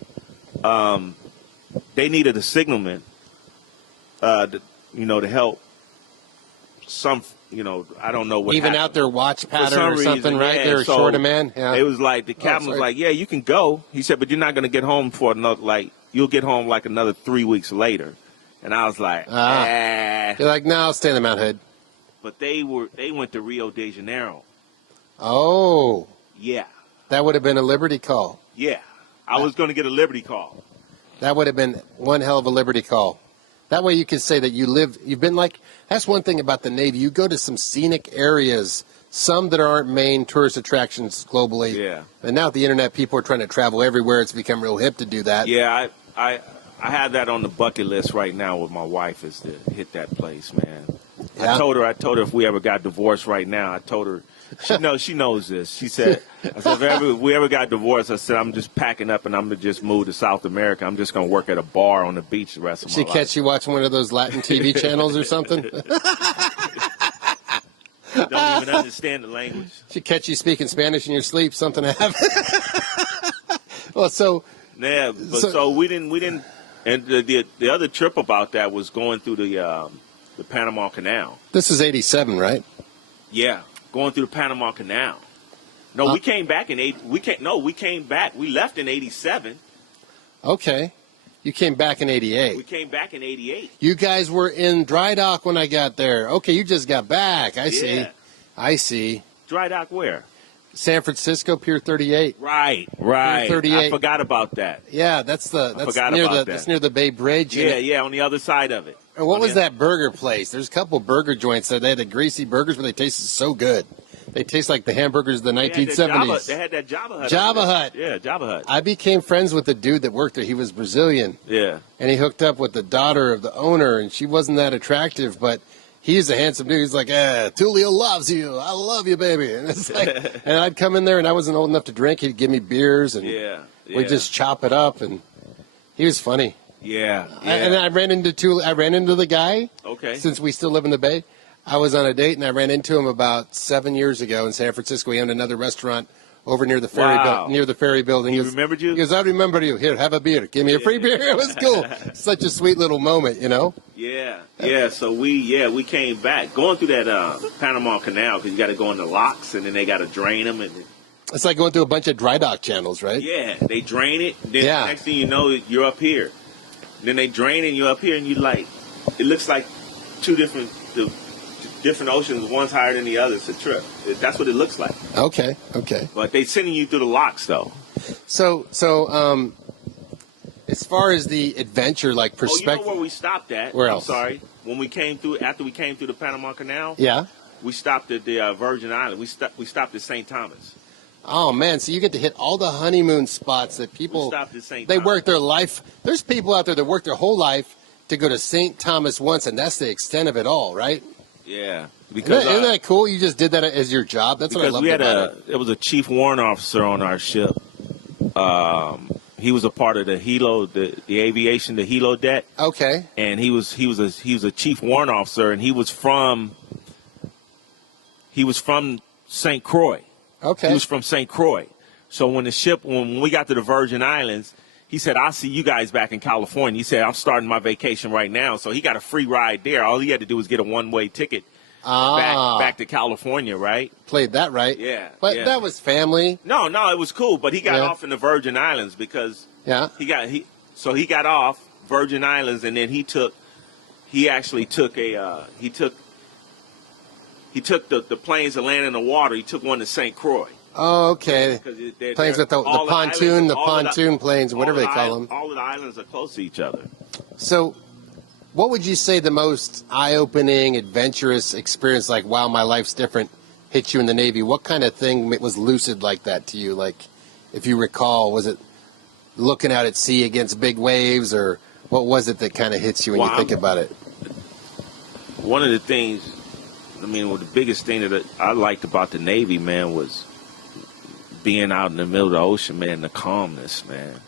they needed a signalman, to help some, I don't know what even happened. out their watch pattern or something, right? They were short a man. Yeah. It was like the captain was like, "Yeah, you can go." He said, "But you're not going to get home for another you'll get home like another 3 weeks later." And I was like, You're like, "No, I'll stay in the Mount Hood." But they went to Rio de Janeiro. Oh. Yeah. That would have been a Liberty call. Yeah. I was going to get a Liberty call. That would have been one hell of a Liberty call. That way you could say that you've been like, that's one thing about the Navy. You go to some scenic areas, some that aren't main tourist attractions globally. Yeah. And now with the internet, people are trying to travel everywhere. It's become real hip to do that. Yeah, I have that on the bucket list right now with my wife is to hit that place, man. Yeah. I told her if we ever got divorced right now, I told her, she knows this. She said, if we ever got divorced, I said, I'm just packing up and I'm going to just move to South America. I'm just going to work at a bar on the beach the rest of my life. She catch you watching one of those Latin TV channels or something? Don't even understand the language. She catch you speaking Spanish in your sleep, something happened. Well, so. Yeah, but so we didn't, and the other trip about that was going through the Panama Canal. This is 87, right? Yeah, going through the Panama Canal. No, we came back we came back. We left in 87. Okay. You came back in 88. We came back in 88. You guys were in dry dock when I got there. Okay, you just got back. I see. Dry dock where? San Francisco, Pier 38. Right. Pier 38. I forgot about that. Yeah, that's near the Bay Bridge. Yeah, on the other side of it. And what was that burger place? There's a couple burger joints that they had the greasy burgers, but they tasted so good. They taste like the hamburgers of the 1970s. They had that Java Hut. Java Hut. Yeah, Java Hut. I became friends with the dude that worked there. He was Brazilian. Yeah. And he hooked up with the daughter of the owner, and she wasn't that attractive, but he's a handsome dude. He's like, Tulio loves you. I love you, baby. And it's like, and I'd come in there, and I wasn't old enough to drink. He'd give me beers, and we'd just chop it up, and he was funny. Yeah. And I ran into the guy. Okay. Since we still live in the Bay. I was on a date, and I ran into him about 7 years ago in San Francisco. He owned another restaurant over near the ferry building. He remembered you? He goes, I remember you. Here, have a beer. Give me a free beer. It was cool. Such a sweet little moment, you know? Yeah. So we came back going through that Panama Canal because you got to go in the locks, and then they got to drain them. And it's like going through a bunch of dry dock channels, right? Yeah, they drain it. Then next thing you know, you're up here. Then they drain it, and you're up here, and you like, it looks like two different oceans, one's higher than the other. It's a trip. That's what it looks like. Okay. But they sending you through the locks, though. So, as far as the adventure, like perspective. You know where we stopped at? Where else? I'm sorry. When we came through, after we came through the Panama Canal. Yeah. We stopped at the Virgin Island. We stopped at St. Thomas. Oh man! So you get to hit all the honeymoon spots that people. We stopped at St. They Thomas. work their life. There's people out there that work their whole life to go to St. Thomas once, and that's the extent of it all, right? Yeah, because isn't that cool? You just did that as your job. That's what I love about it. It was a chief warrant officer on our ship. He was a part of the Hilo, the aviation, the Hilo deck. Okay. And he was a chief warrant officer, and he was from St. Croix. Okay. He was from St. Croix. So when we got to the Virgin Islands, he said, I'll see you guys back in California. He said, I'm starting my vacation right now. So he got a free ride there. All he had to do was get a one-way ticket back to California, right? Played that right. Yeah. But that was family. No, it was cool. But he got off in the Virgin Islands because he got off Virgin Islands, and then he took the planes that land in the water. He took one to St. Croix. Oh, okay. Planes with the pontoon planes, whatever they call them. All of the islands are close to each other. So what would you say the most eye-opening, adventurous experience, like, wow, my life's different, hit you in the Navy? What kind of thing was lucid like that to you? Like, if you recall, was it looking out at sea against big waves, or what was it that kind of hits you when you think about it? One of the things, the biggest thing that I liked about the Navy, man, was being out in the middle of the ocean, man, the calmness, man.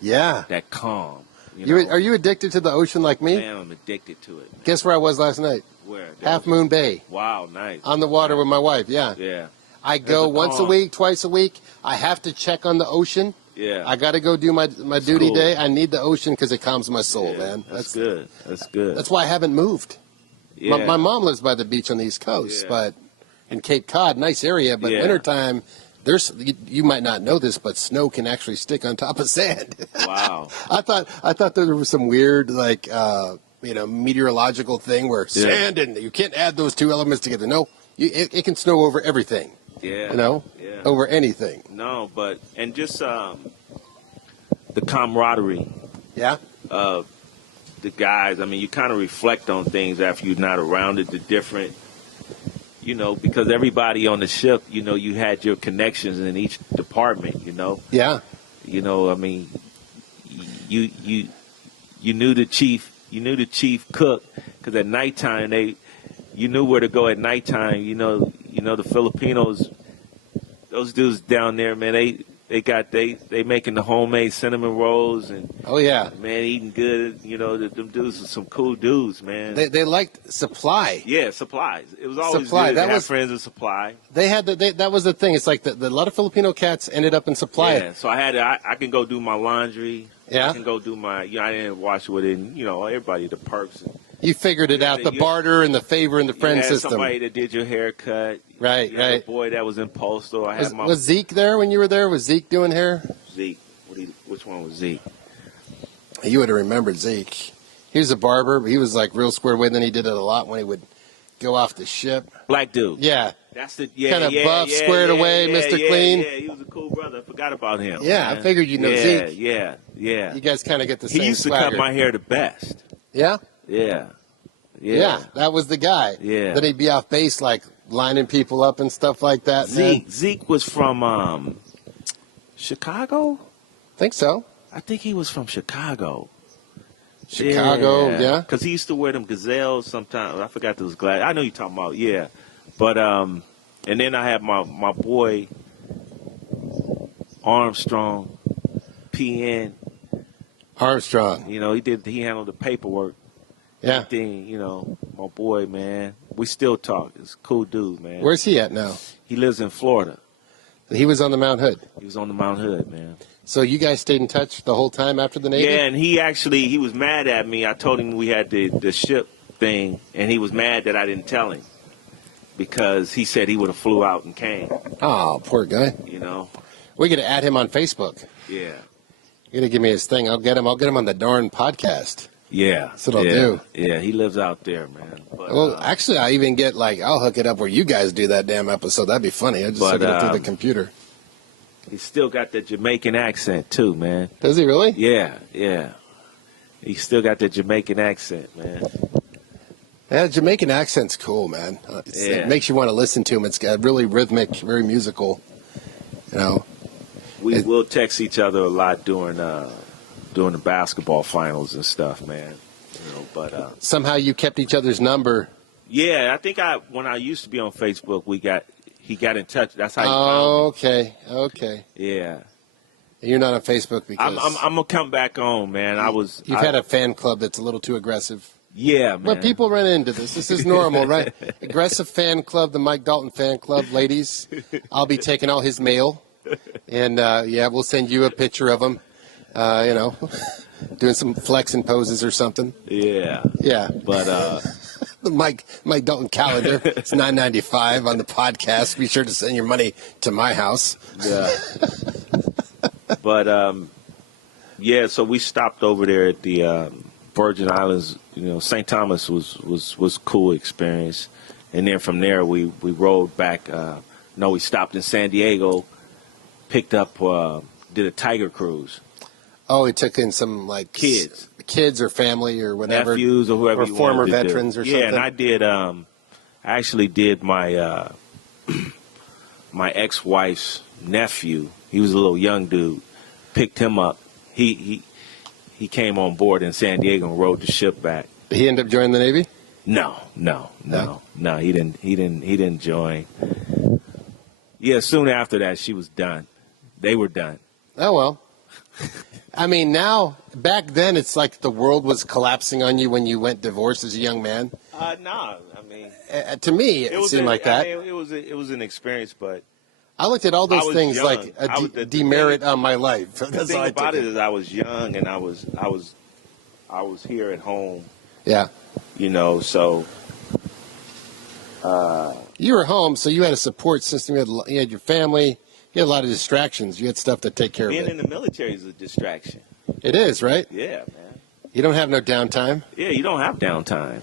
Yeah. That calm. Are you addicted to the ocean like me? Man, I'm addicted to it. Man. Guess where I was last night? Where? Half Moon Bay. Wow, nice. On the water with my wife, yeah. Yeah. I go once a week, twice a week. I have to check on the ocean. Yeah. I got to go do my duty day. I need the ocean because it calms my soul, man. That's good. That's good. That's why I haven't moved. Yeah. My mom lives by the beach on the East Coast, but in Cape Cod, nice area, but wintertime, you might not know this, but snow can actually stick on top of sand. Wow. I thought there was some weird, like, meteorological thing where sand and you can't add those two elements together. No, it can snow over everything. Yeah. Over anything. No, and just the camaraderie. Yeah. Of the guys. You kind of reflect on things after you're not around it, the different, because everybody on the ship, you had your connections in each department, Yeah. You knew the chief cook, because at nighttime you knew where to go at nighttime. The Filipinos, those dudes down there, man, they making the homemade cinnamon rolls and man, eating good. Them dudes are some cool dudes, man. They liked supply. Yeah, supplies. It was always supply. good to have friends with supply. They had that was the thing. It's like a lot of Filipino cats ended up in supply. Yeah, so I can go do my laundry. Yeah, I can go do my. I didn't wash with it. And, everybody the perks. You figured it out, the barter and the favor and the friend system. Somebody that did your haircut. Right. A boy that was in postal. Was Zeke there when you were there? Was Zeke doing hair? Zeke. Which one was Zeke? You would have remembered Zeke. He was a barber. He was like real squared away. Then he did it a lot when he would go off the ship. Black dude. Yeah. That's the kind of buff, squared away, Mr. Clean. Yeah, he was a cool brother. I forgot about him. Yeah, man. I figured you know Zeke. Yeah. You guys kind of get the same He used to swagger. cut my hair the best. Yeah? Yeah, that was the guy. Yeah. Then he'd be off base, like, lining people up and stuff like that. Zeke was from Chicago? Think so. I think he was from Chicago. Chicago, yeah. Because he used to wear them gazelles sometimes. I forgot those glasses. I know you're talking about, yeah. But, and then I had my boy Armstrong, PN. Armstrong. You know, he handled the paperwork. Yeah. Everything, you know, my boy, man. We still talk. He's a cool dude, man. Where's he at now? He lives in Florida. He was on the Mount Hood. He was on the Mount Hood, man. So you guys stayed in touch the whole time after the Navy? Yeah, and he was mad at me. I told him we had the ship thing, and he was mad that I didn't tell him because he said he would have flew out and came. Oh, poor guy. You know? We got to add him on Facebook. Yeah. You got to give me his thing. I'll get him on the darn podcast. Yeah. That's what I'll do. Yeah, he lives out there, man. But, well, actually, I even get, I'll hook it up where you guys do that damn episode. That'd be funny. I just hook it up through the computer. He's still got the Jamaican accent, too, man. Does he really? Yeah. He's still got the Jamaican accent, man. Yeah, Jamaican accent's cool, man. It makes you want to listen to him. It's got really rhythmic, very musical, you know. We will text each other a lot during the basketball finals and stuff, man. You know, but somehow you kept each other's number. Yeah, I think when I used to be on Facebook, he got in touch. That's how he found me. Okay. Yeah. You're not on Facebook because I'm gonna come back on, man. You've had a fan club that's a little too aggressive. Yeah, man. But people run into this. This is normal, right? Aggressive fan club, the Mike Dalton fan club, ladies. I'll be taking all his mail, and we'll send you a picture of him. Doing some flexing poses or something. Yeah. But the Mike Dalton calendar. It's $9.95 on the podcast. Be sure to send your money to my house. Yeah. But so we stopped over there at the Virgin Islands. You know, St. Thomas was a cool experience, and then from there we rode back. We stopped in San Diego, picked up, did a Tiger cruise. Oh, he took in some kids or family or whatever, nephews or whoever, or you former wanted to veterans do. or something. Yeah, and I did. I actually did my my ex-wife's nephew. He was a little young dude. Picked him up. He came on board in San Diego and rode the ship back. Did he end up joining the Navy? No. He didn't join. Yeah, soon after that, she was done. They were done. Oh well. I mean, now, back then, it's like the world was collapsing on you when you went divorced as a young man. No, I mean, to me, it seemed like that. It was an experience, but I looked at all those things young. like a demerit on my life. The thing about it is, I was young and I was here at home. Yeah. You know, so. You were home, so you had a support system. You had your family. You had a lot of distractions. You had stuff to take care of. Being in the military is a distraction. It is, right? Yeah, man. You don't have no downtime. Yeah, you don't have downtime.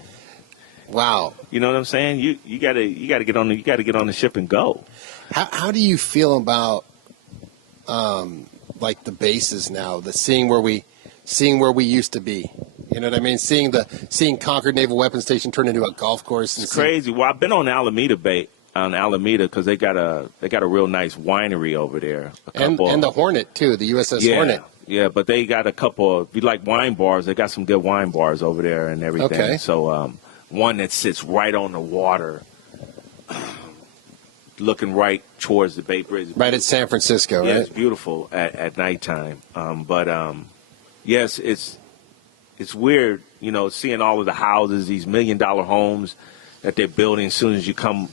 Wow. You know what I'm saying? You gotta get on the ship and go. How do you feel about the bases now? Seeing where we used to be. You know what I mean? Seeing Concord Naval Weapons Station turn into a golf course. It's crazy. Well, I've been on Alameda Bay. On Alameda, because they got a real nice winery over there. And the Hornet too, the USS Hornet. Yeah, but they got a couple. If you like wine bars, they got some good wine bars over there and everything. Okay. So one that sits right on the water, looking right towards the Bay Bridge. Right at San Francisco, yeah, right? It's beautiful at nighttime. Yes, it's weird, you know, seeing all of the houses, these $1 million homes that they're building as soon as you come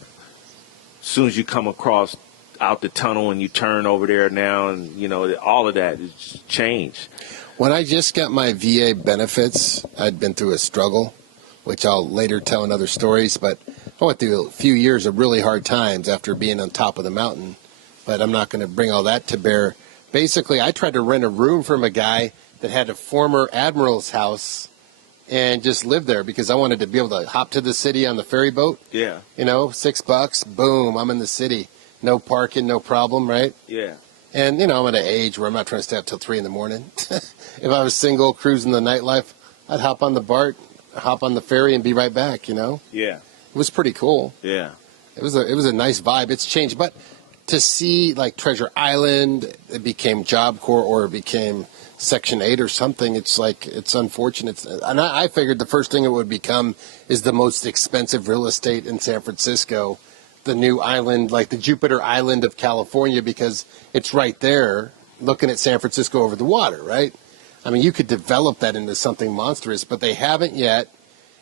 across out the tunnel and you turn over there now, and you know all of that has changed. When I just got my VA benefits, I'd been through a struggle, which I'll later tell in other stories, but I went through a few years of really hard times after being on top of the mountain, but I'm not going to bring all that to bear. Basically, I tried to rent a room from a guy that had a former admiral's house and just live there because I wanted to be able to hop to the city on the ferry boat. Yeah. You know, $6, boom, I'm in the city. No parking, no problem, right? Yeah. And, you know, I'm at an age where I'm not trying to stay up till 3 in the morning. If I was single, cruising the nightlife, I'd hop on the BART, hop on the ferry, and be right back, you know? Yeah. It was pretty cool. Yeah. It was a nice vibe. It's changed. But to see, like, Treasure Island, it became Job Corps or it became Section 8 or something, it's like, it's unfortunate. And I figured the first thing it would become is the most expensive real estate in San Francisco, the new island, like the Jupiter Island of California, because it's right there looking at San Francisco over the water, right? I mean, you could develop that into something monstrous, but they haven't yet.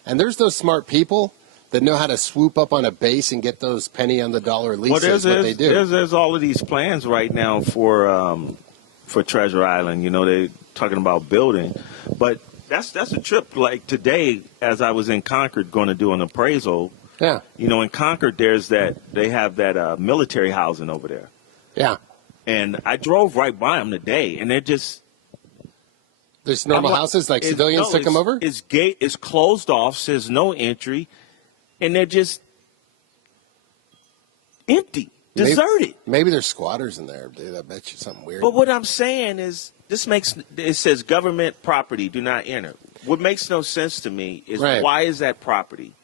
And there's those smart people that know how to swoop up on a base and get those penny on the dollar leases. What they do. There's all of these plans right now for Treasure Island. You know, they're talking about building, but that's a trip. Like today, as I was in Concord going to do an appraisal. Yeah. You know, in Concord, they have that military housing over there. Yeah. And I drove right by them today, and they're just. There's normal houses, like civilians took them over? It's closed off, says no entry, and they're just empty, deserted. Maybe there's squatters in there, dude. I bet you something weird. But what I'm saying is, it says government property, do not enter. What makes no sense to me is why is that property?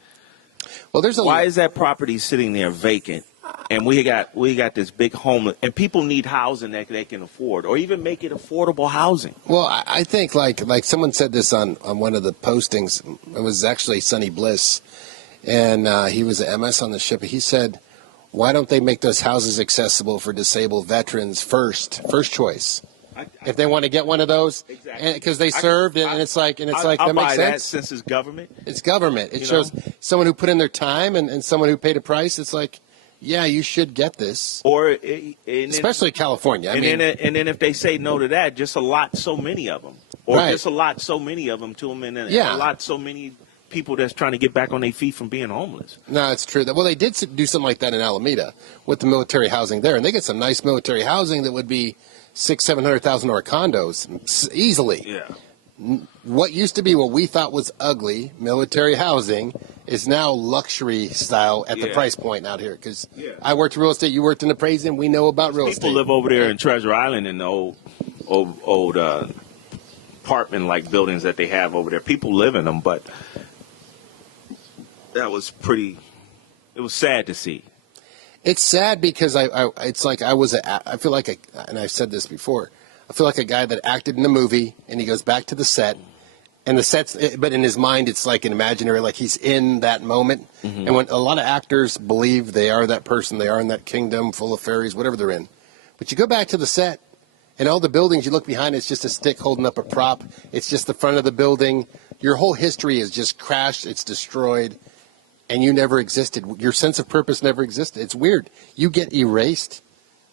Well, why is that property sitting there vacant? And we got this big homeless, and people need housing that they can afford, or even make it affordable housing. Well, I think like someone said this on one of the postings. It was actually Sonny Bliss, and he was an MS on the ship. He said, "Why don't they make those houses accessible for disabled veterans first choice? If they want to get one of those, exactly, because they served, and it's like I'll that makes buy sense. That since it's government. It's government. It shows someone who put in their time and someone who paid a price. It's like, yeah, you should get this. Or especially California. And then if they say no to that, just allot so many of them, or just allot so many of them to them, and then allot so many people that's trying to get back on their feet from being homeless. No, it's true. Well, they did do something like that in Alameda with the military housing there, and they get some nice military housing that would be $600,000-$700,000 condos easily. Yeah. What used to be what we thought was ugly military housing is now luxury style at the price point out here. Because I worked in real estate, you worked in appraising, we know about real estate. People live over there in Treasure Island in the old apartment-like buildings that they have over there. People live in them, but that was it was sad to see. It's sad because it's like I feel like and I've said this before, I feel like a guy that acted in a movie and he goes back to the set, and the set's, but in his mind it's like an imaginary, like he's in that moment. Mm-hmm. And when a lot of actors believe they are that person, they are in that kingdom full of fairies, whatever they're in. But you go back to the set, and all the buildings you look behind, it's just a stick holding up a prop. It's just the front of the building. Your whole history is just crashed. It's destroyed. And you never existed. Your sense of purpose never existed. It's weird. You get erased,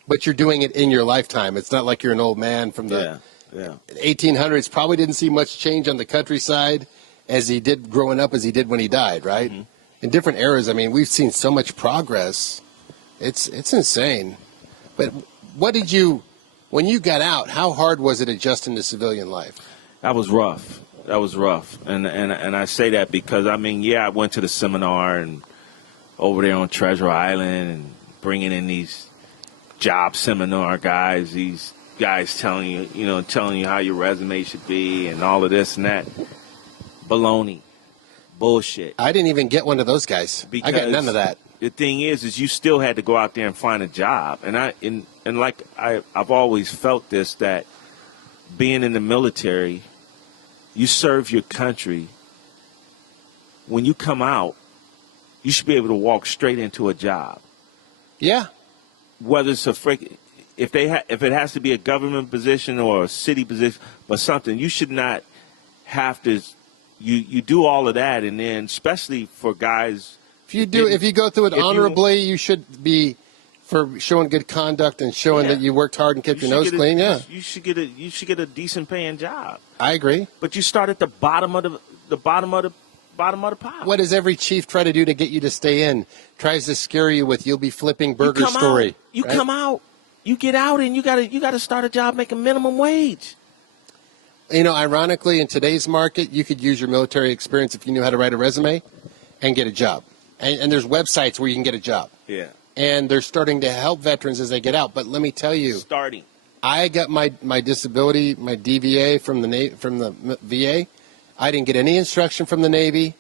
but you're doing it in your lifetime. It's not like you're an old man from the 1800s. Probably didn't see much change on the countryside as he did growing up as he did when he died, right? Mm-hmm. In different eras, I mean, we've seen so much progress. It's insane. But when you got out, how hard was it adjusting to civilian life? That was rough. And I say that because, I mean, I went to the seminar and over there on Treasure Island and bringing in these job seminar guys, these guys telling you how your resume should be and all of this and that. Baloney. Bullshit. I didn't even get one of those guys. I got none of that. The thing is you still had to go out there and find a job. And I've always felt this, that being in the military, you serve your country. When you come out, you should be able to walk straight into a job. Yeah. Whether it's if it has to be a government position or a city position, but something, you should not have to. You do all of that, and then especially for guys. If you go through it honorably, you should be for showing good conduct and showing that you worked hard and kept your nose clean. You should get a decent paying job. I agree. But you start at the bottom of the bottom of the pile. What does every chief try to do to get you to stay in? Tries to scare you with, you'll be flipping burger story. You come out, you get out, and you gotta start a job making minimum wage. ironically, in today's market, you could use your military experience if you knew how to write a resume and get a job. And there's websites where you can get a job. Yeah. And they're starting to help veterans as they get out. But let me tell you, I got my disability, my DVA from the VA. I didn't get any instruction from the Navy.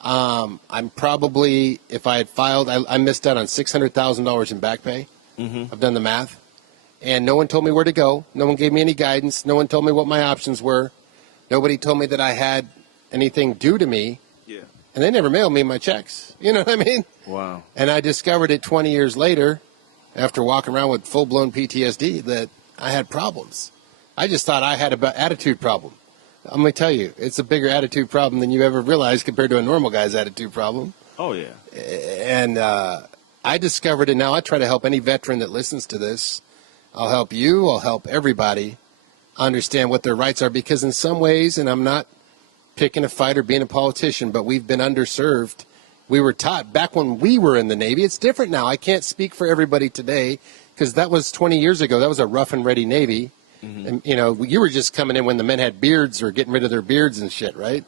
I'm probably, if I had filed, I missed out on $600,000 in back pay. Mm-hmm. I've done the math. And no one told me where to go. No one gave me any guidance. No one told me what my options were. Nobody told me that I had anything due to me. Yeah. And they never mailed me my checks. You know what I mean? Wow. And I discovered it 20 years later, after walking around with full-blown PTSD, that I had problems. I just thought I had an attitude problem. I'm going to tell you, it's a bigger attitude problem than you ever realized compared to a normal guy's attitude problem. Oh, yeah. And I discovered it now. I try to help any veteran that listens to this. I'll help you. I'll help everybody understand what their rights are, because in some ways, and I'm not picking a fight or being a politician, but we've been underserved. We were taught back when we were in the Navy. It's different now. I can't speak for everybody today because that was 20 years ago. That was a rough and ready Navy. Mm-hmm. And, you were just coming in when the men had beards or getting rid of their beards and shit, right?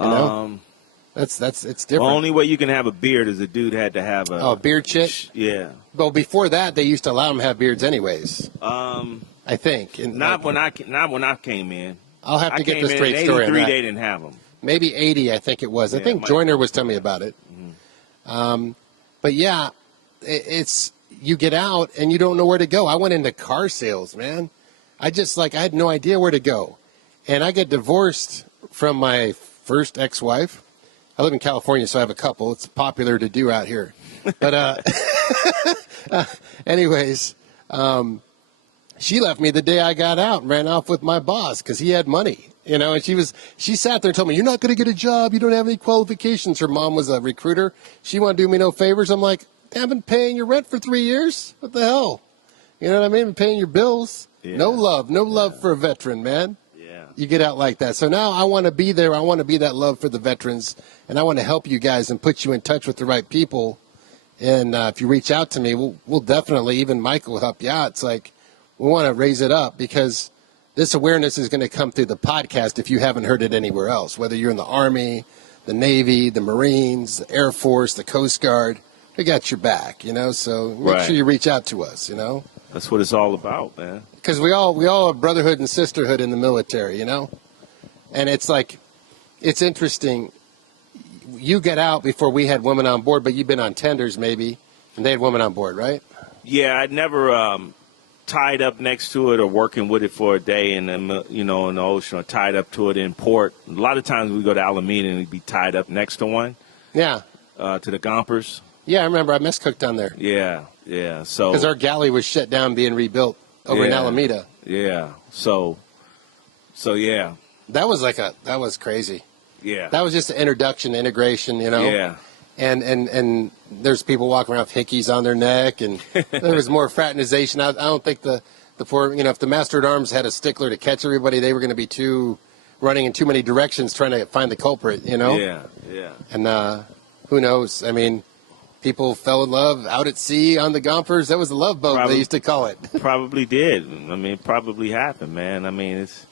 It's different. The only way you can have a beard is the dude had to have a beard chit. Yeah. Well, before that, they used to allow them to have beards anyways. I think not when I came in. I'll have to get the straight in story on that. They didn't have them. Maybe 80, I think it was. I think Joyner was telling me about it. Mm-hmm. But yeah, it's you get out and you don't know where to go. I went into car sales, man. I had no idea where to go, and I get divorced from my first ex-wife. I live in California, so I have a couple. It's popular to do out here. But anyways, she left me the day I got out and ran off with my boss because he had money, and she sat there and told me, "You're not going to get a job. You don't have any qualifications." Her mom was a recruiter. She wanted to do me no favors. I'm like, I've been paying your rent for 3 years. What the hell? You know what I mean? Been paying your bills. Yeah. No love for a veteran, man. Yeah. You get out like that. So now I want to be there. I want to be that love for the veterans, and I want to help you guys and put you in touch with the right people. And if you reach out to me, we'll definitely, even Michael will help you out. It's like we want to raise it up because this awareness is going to come through the podcast if you haven't heard it anywhere else, whether you're in the Army, the Navy, the Marines, the Air Force, the Coast Guard. We got your back, so make sure you reach out to us, That's what it's all about, man. Because we all have brotherhood and sisterhood in the military, And it's like, it's interesting. You get out before we had women on board, but you've been on tenders maybe, and they had women on board, right? Yeah, I'd never tied up next to it or working with it for a day in the, in the ocean or tied up to it in port. A lot of times we go to Alameda and we'd be tied up next to one. Yeah. To the Gompers. Yeah, I remember. I mess cooked down there. Yeah. So because our galley was shut down, being rebuilt over in Alameda. Yeah. So yeah. That was crazy. Yeah. That was just an introduction, integration, Yeah. And there's people walking around with hickeys on their neck, and there was more fraternization. I don't think the poor, if the Master at Arms had a stickler to catch everybody, they were going to be running in too many directions trying to find the culprit, Yeah. And who knows? I mean, people fell in love out at sea on the Gompers. That was the love boat, they used to call it. Probably did. I mean, it probably happened, man. I mean, it's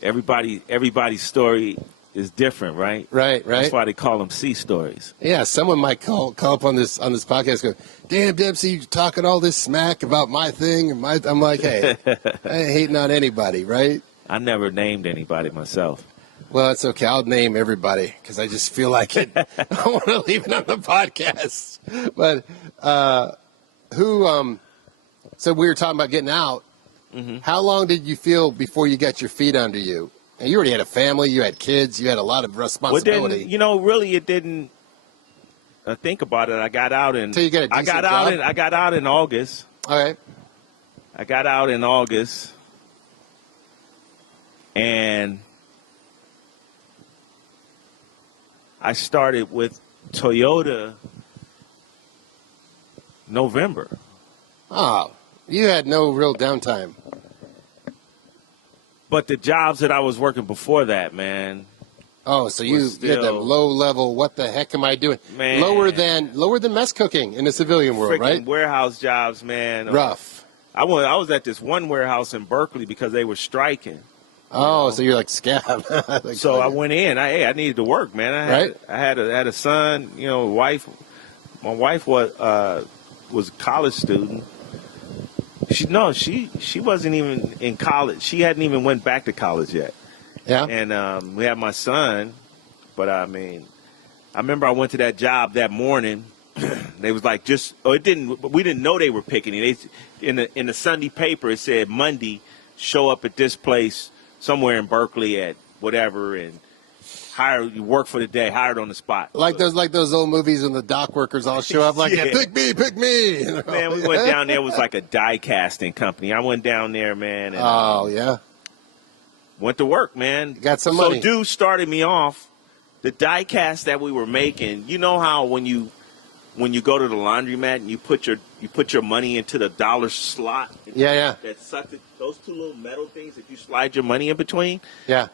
everybody's story is different, right? Right. That's why they call them sea stories. Yeah, someone might call up on this podcast and go, "Damn, Dempsey, you're talking all this smack about my thing." And I'm like, hey, I ain't hating on anybody, right? I never named anybody myself. Well, it's okay. I'll name everybody because I just feel like it. I want to leave it on the podcast. But so we were talking about getting out. Mm-hmm. How long did you feel before you got your feet under you? And you already had a family. You had kids. You had a lot of responsibility. Really, it didn't. Think about it. I got out in. Until you get a decent job? I got out in August. All right. I got out in August, and I started with Toyota November. Oh, you had no real downtime. But the jobs that I was working before that, man. Oh, so you had that low level, what the heck am I doing? Man. Lower than mess cooking in the civilian world, right? Warehouse jobs, man. Rough. I was at this one warehouse in Berkeley because they were striking. Oh, so you're like scab. So I went in. I needed to work, man. I had a son, wife. My wife was a college student. She wasn't even in college. She hadn't even went back to college yet. Yeah. And we had my son, but I remember I went to that job that morning. They was like we didn't know they were picking it. In the Sunday paper it said Monday, show up at this place somewhere in Berkeley at whatever and you work for the day, hired on the spot. Like those old movies when the dock workers all show up like, yeah. Pick me. Man, we went down there. It was like a die casting company. I went down there, man. And, yeah. Went to work, man. You got some money. So dude started me off. The die cast that we were making, you know how when you go to the laundromat and you put your money into the dollar slot? Yeah. That sucked it, those two little metal things that you slide your money in between? Yeah.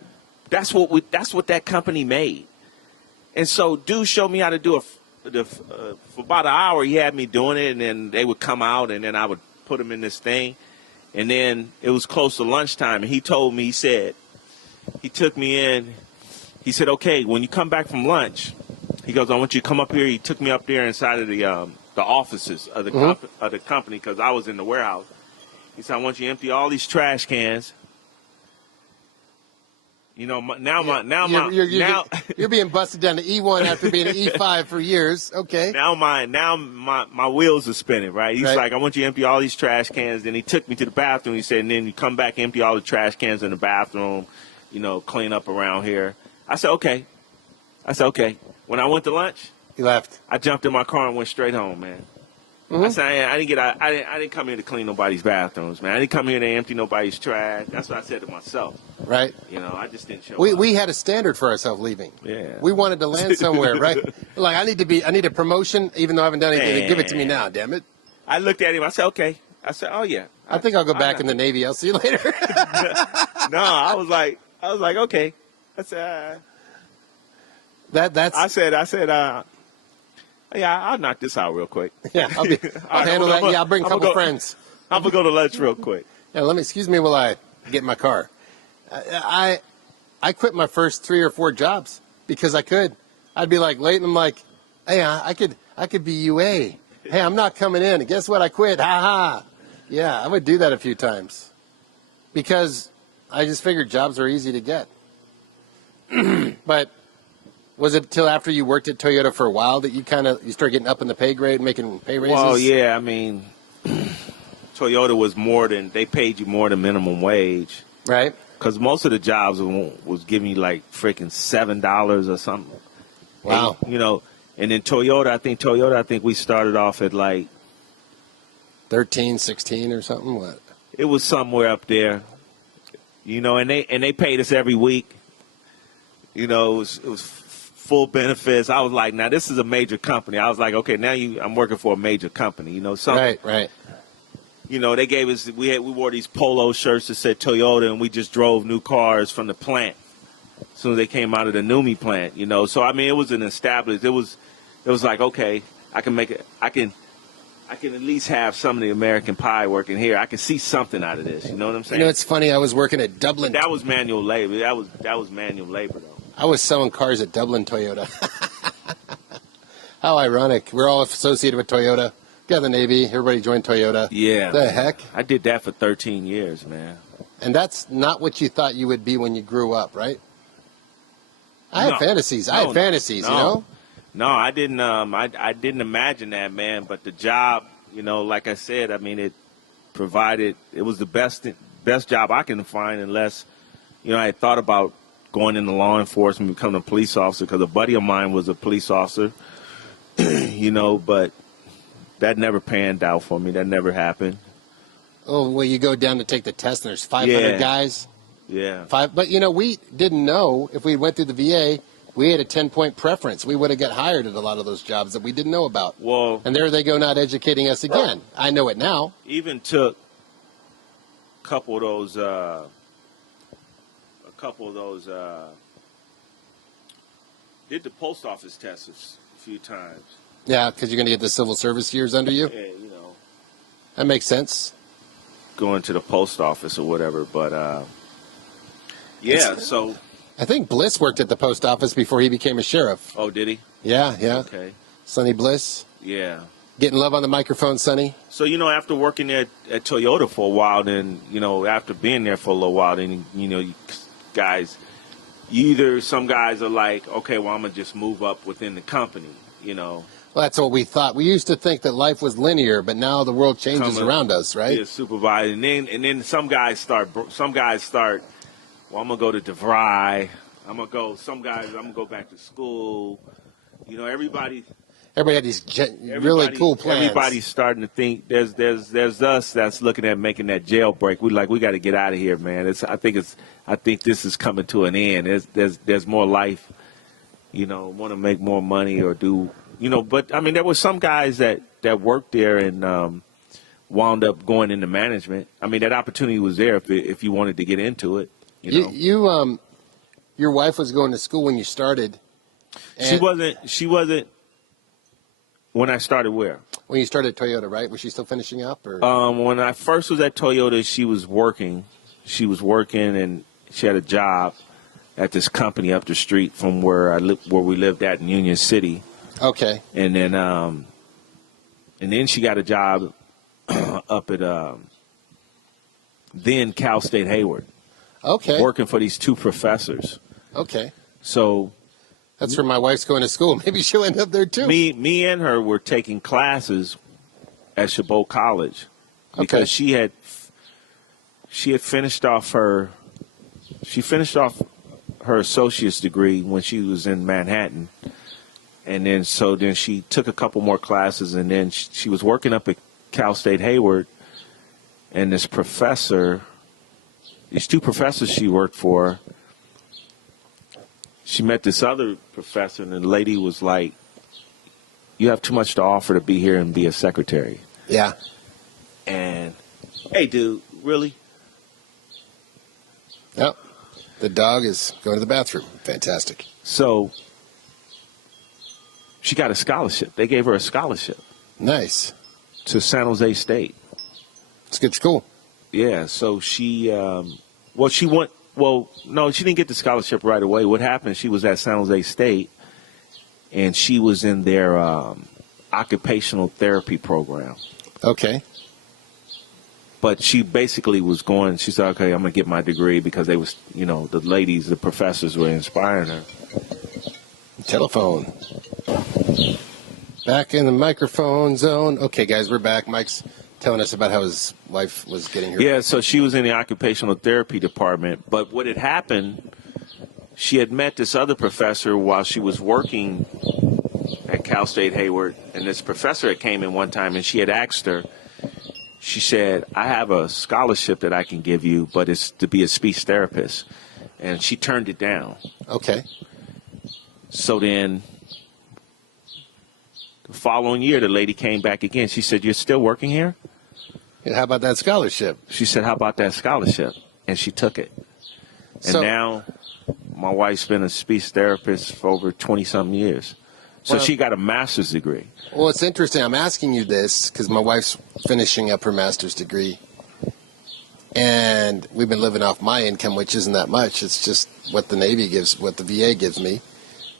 That's what that company made. And so dude showed me how to do for about an hour. He had me doing it, and then they would come out, and then I would put them in this thing. And then it was close to lunchtime, and he told me, he took me in. He said, okay, when you come back from lunch, he goes, I want you to come up here. He took me up there inside of the offices of the company because I was in the warehouse. He said, I want you to empty all these trash cans. You're being busted down to E1 after being an E5 for years. Okay. Now my wheels are spinning, right? He's like, I want you to empty all these trash cans. Then he took me to the bathroom. He said, and then you come back, empty all the trash cans in the bathroom, clean up around here. I said, okay. When I went to lunch, he left. I jumped in my car and went straight home, man. Mm-hmm. I said, I didn't come here to clean nobody's bathrooms, man. I didn't come here to empty nobody's trash. That's what I said to myself. Right. I just didn't show up. We had a standard for ourselves leaving. Yeah. We wanted to land somewhere, right? Like, I need a promotion, even though I haven't done anything. Give it to me now, damn it. I looked at him. I said, okay. I said, oh, yeah. I think I'll go back in the Navy. I'll see you later. No, I was like, okay. I said, I said, yeah, I'll knock this out real quick. Yeah, I'll handle that. Yeah, I'll bring a couple friends. I'm going to go to lunch real quick. Yeah, excuse me while I get in my car. I quit my first 3 or 4 jobs because I could. I'd be like late and I'm like, hey, I could be UA. Hey, I'm not coming in. And guess what? I quit. Ha ha. Yeah, I would do that a few times because I just figured jobs are easy to get. But was it till after you worked at Toyota for a while that you started getting up in the pay grade, making pay raises? Well, yeah, I mean, Toyota was they paid you more than minimum wage. Right. Because most of the jobs was giving you like freaking $7 or something. Wow. And then Toyota, I think we started off at like 13, 16 or something. What? It was somewhere up there. And they paid us every week. It was full benefits. I was like, now this is a major company. I was like, okay, now I'm working for a major company. Right. They gave us, we wore these polo shirts that said Toyota, and we just drove new cars from the plant as soon as they came out of the Numi plant. So I mean, it was an established. It was like, okay, I can at least have some of the American pie working here. I can see something out of this. You know what I'm saying? It's funny. I was working at Dublin. That was manual labor. That was manual labor though. I was selling cars at Dublin Toyota. How ironic. We're all associated with Toyota. Got the Navy. Everybody joined Toyota. Yeah. The heck? I did that for 13 years, man. And that's not what you thought you would be when you grew up, right? I had fantasies. No, I didn't. I didn't imagine that, man. But the job, like I said, I mean, it was the best job I can find unless, I had thought about going into law enforcement, becoming a police officer, because a buddy of mine was a police officer, but that never panned out for me. That never happened. Oh, well, you go down to take the test and there's 500 guys? Yeah. But, we didn't know if we went through the VA, we had a 10-point preference. We would have got hired at a lot of those jobs that we didn't know about. Well, and there they go, not educating us again. I know it now. Even took a couple of those did the post office tests a few times. Yeah, because you're going to get the civil service years under you. Yeah, That makes sense. Going to the post office or whatever, but Yeah. So. I think Bliss worked at the post office before he became a sheriff. Oh, did he? Yeah. Okay. Sonny Bliss. Yeah. Getting love on the microphone, Sonny. So, after working at Toyota for a while, then, after being there for a little while, then, guys, some guys are like, okay, well, I'm going to just move up within the company, Well, that's what we thought. We used to think that life was linear, but now the world changes around us, right? Yeah, supervisor. And then some guys start, well, I'm going to go to DeVry. I'm going to go back to school. Everybody had these really cool plans. Everybody's starting to think there's us that's looking at making that jailbreak. We got to get out of here, man. I think this is coming to an end. There's more life. Want to make more money or do But I mean, there were some guys that worked there and wound up going into management. I mean, that opportunity was there if you wanted to get into it. Your wife was going to school when you started. She wasn't. When I started where? When you started at Toyota, right? Was she still finishing up? Or? When I first was at Toyota, she was working. And she had a job at this company up the street from where we lived at in Union City. Okay. And then she got a job up at then Cal State Hayward. Okay. Working for these two professors. Okay. So. That's where my wife's going to school. Maybe she'll end up there too. Me and her were taking classes at Chabot College because she had finished off her associate's degree when she was in Manhattan, and then she took a couple more classes, and then she was working up at Cal State Hayward, and these two professors she worked for. She met this other professor, and the lady was like, you have too much to offer to be here and be a secretary. Yeah. And, hey, dude, really? Yep. The dog is going to the bathroom. Fantastic. So she got a scholarship. They gave her a scholarship. Nice. To San Jose State. It's a good school. Yeah, so she went. Well, no, she didn't get the scholarship right away. What happened, she was at San Jose State, and she was in their occupational therapy program. Okay. But she basically was going, she said, okay, I'm going to get my degree because they was, the professors were inspiring her. Telephone. Back in the microphone zone. Okay, guys, we're back. Mike's telling us about how his wife was getting her. Yeah, so she was in the occupational therapy department. But what had happened, she had met this other professor while she was working at Cal State Hayward. And this professor had came in one time, and she had asked her, she said, I have a scholarship that I can give you, but it's to be a speech therapist. And she turned it down. Okay. So then the following year, the lady came back again. She said, you're still working here? And how about that scholarship? She said, how about that scholarship? And she took it. And now my wife's been a speech therapist for over 20-something years. So she got a master's degree. Well, it's interesting. I'm asking you this because my wife's finishing up her master's degree. And we've been living off my income, which isn't that much. It's just what the Navy gives, what the VA gives me.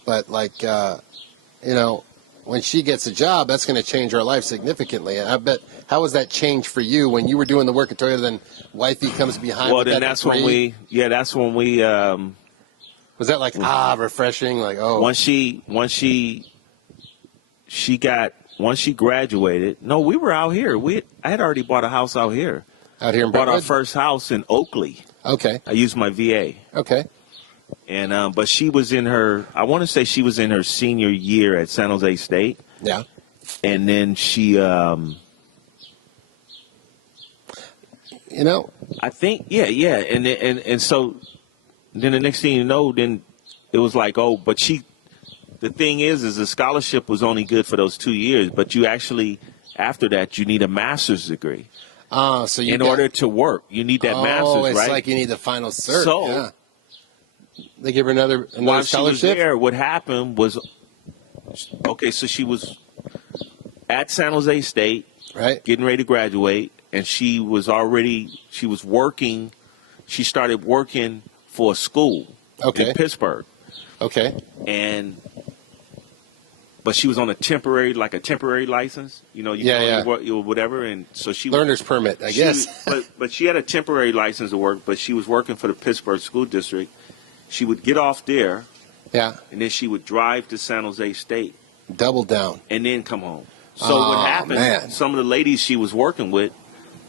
But, when she gets a job, that's going to change our life significantly. And I bet, how was that change for you when you were doing the work at Toyota, then wifey comes behind with that that's degree? that's when we was that refreshing? Once she graduated, no, we were out here. I had already bought a house out here. Out here in Brentwood? Bought our Brentwood? first house in Oakley. Okay. I used my VA. Okay. And but she was in her senior year at San Jose State. Yeah. And then she I think and so then the next thing you know, then it was like, the thing is the scholarship was only good for those 2 years, but you actually after that you need a master's degree. So in order to work, you need that master's, right? It's like you need the final cert. So yeah. They give her another while scholarship? She was there, what happened was, so she was at San Jose State, right, getting ready to graduate, and she was working. She started working for a school Okay. in Pittsburgh. Okay. But she was on a temporary license, you know, Yeah, can yeah. only work, or whatever, and so she Learner's permit, I guess. But she had a temporary license to work, but she was working for the Pittsburgh School District. She would get off there, Yeah. and then she would drive to San Jose State, Double down. and then come home. So what happened? Man. Some of the ladies she was working with,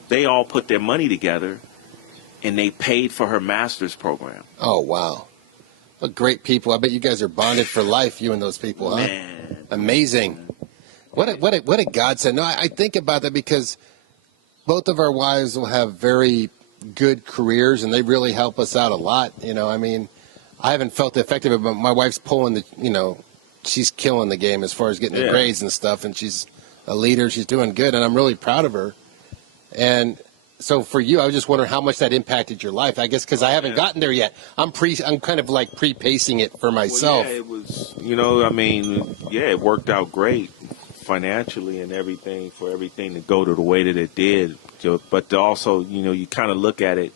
they all put their money together, and they paid for her master's program. Oh, wow. What great people. I bet you guys are bonded for life, you and those people, huh? Man. Amazing. What a godsend. No, I think about that because both of our wives will have very good careers, and they really help us out a lot. You know, I mean, I haven't felt the effect of it, but my wife's pulling the, you know, she's killing the game as far as getting the grades and stuff, and she's a leader. She's doing good, and I'm really proud of her. And so for you, I was just wondering how much that impacted your life. I guess because I haven't gotten there yet. I'm kind of like pre-pacing it for myself. Well, yeah, it was, you know, I mean, yeah, it worked out great financially and everything for everything to go to the way that it did. But also, you know, you kind of look at it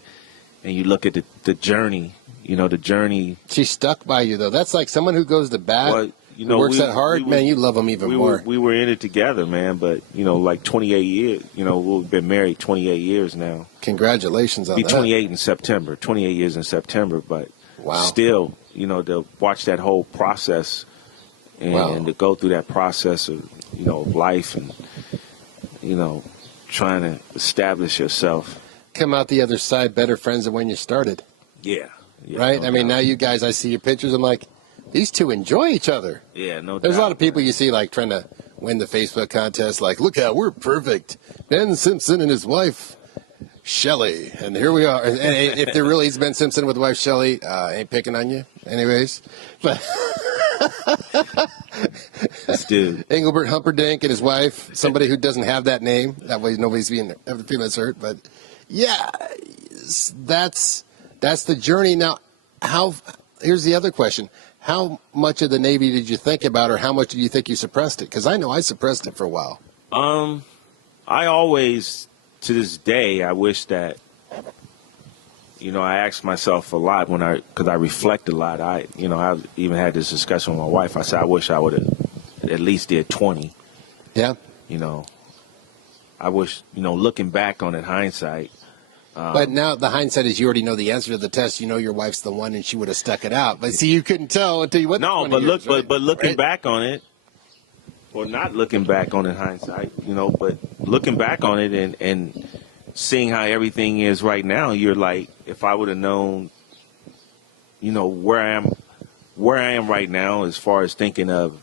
and you look at the journey, you know, the journey. She stuck by you, though. That's like someone who goes to bat, Well, you know, works that hard, man, you love them even more. We were in it together, man, but, you know, like 28 years, you know, we've been married 28 years now. Congratulations on Be that. 28 in September, 28 years in September, but Wow. still, you know, to watch that whole process and to go through that process of, you know, of life and, you know, trying to establish yourself. Come out the other side better friends than when you started, Yeah. right? No I mean, doubt. now you guys, I see your pictures, I'm like, these two enjoy each other. Yeah, no doubt. There's a lot of people you see like trying to win the Facebook contest, like, look how we're perfect. Ben Simpson and his wife, Shelley, and here we are. And if there really is Ben Simpson with wife Shelley, ain't picking on you, anyways. But This dude. Engelbert Humperdinck and his wife, somebody who doesn't have that name. That way nobody's being every feelings hurt. But yeah, that's the journey. Now, here's the other question. How much of the Navy did you think about, or how much do you think you suppressed it? Because I know I suppressed it for a while. I always, to this day, I wish that, you know, I ask myself a lot because I reflect a lot. I even had this discussion with my wife. I said, I wish I would have at least did 20. Yeah. You know, I wish, you know, looking back on it, hindsight. But now the hindsight is you already know the answer to the test. You know your wife's the one, and she would have stuck it out. But see, you couldn't tell until you went. No, 20 but years, right? but looking Right? back on it, or not looking back on it, hindsight, you know, but looking back on it and seeing how everything is right now, you're like, if I would have known, you know, where I am right now, as far as thinking of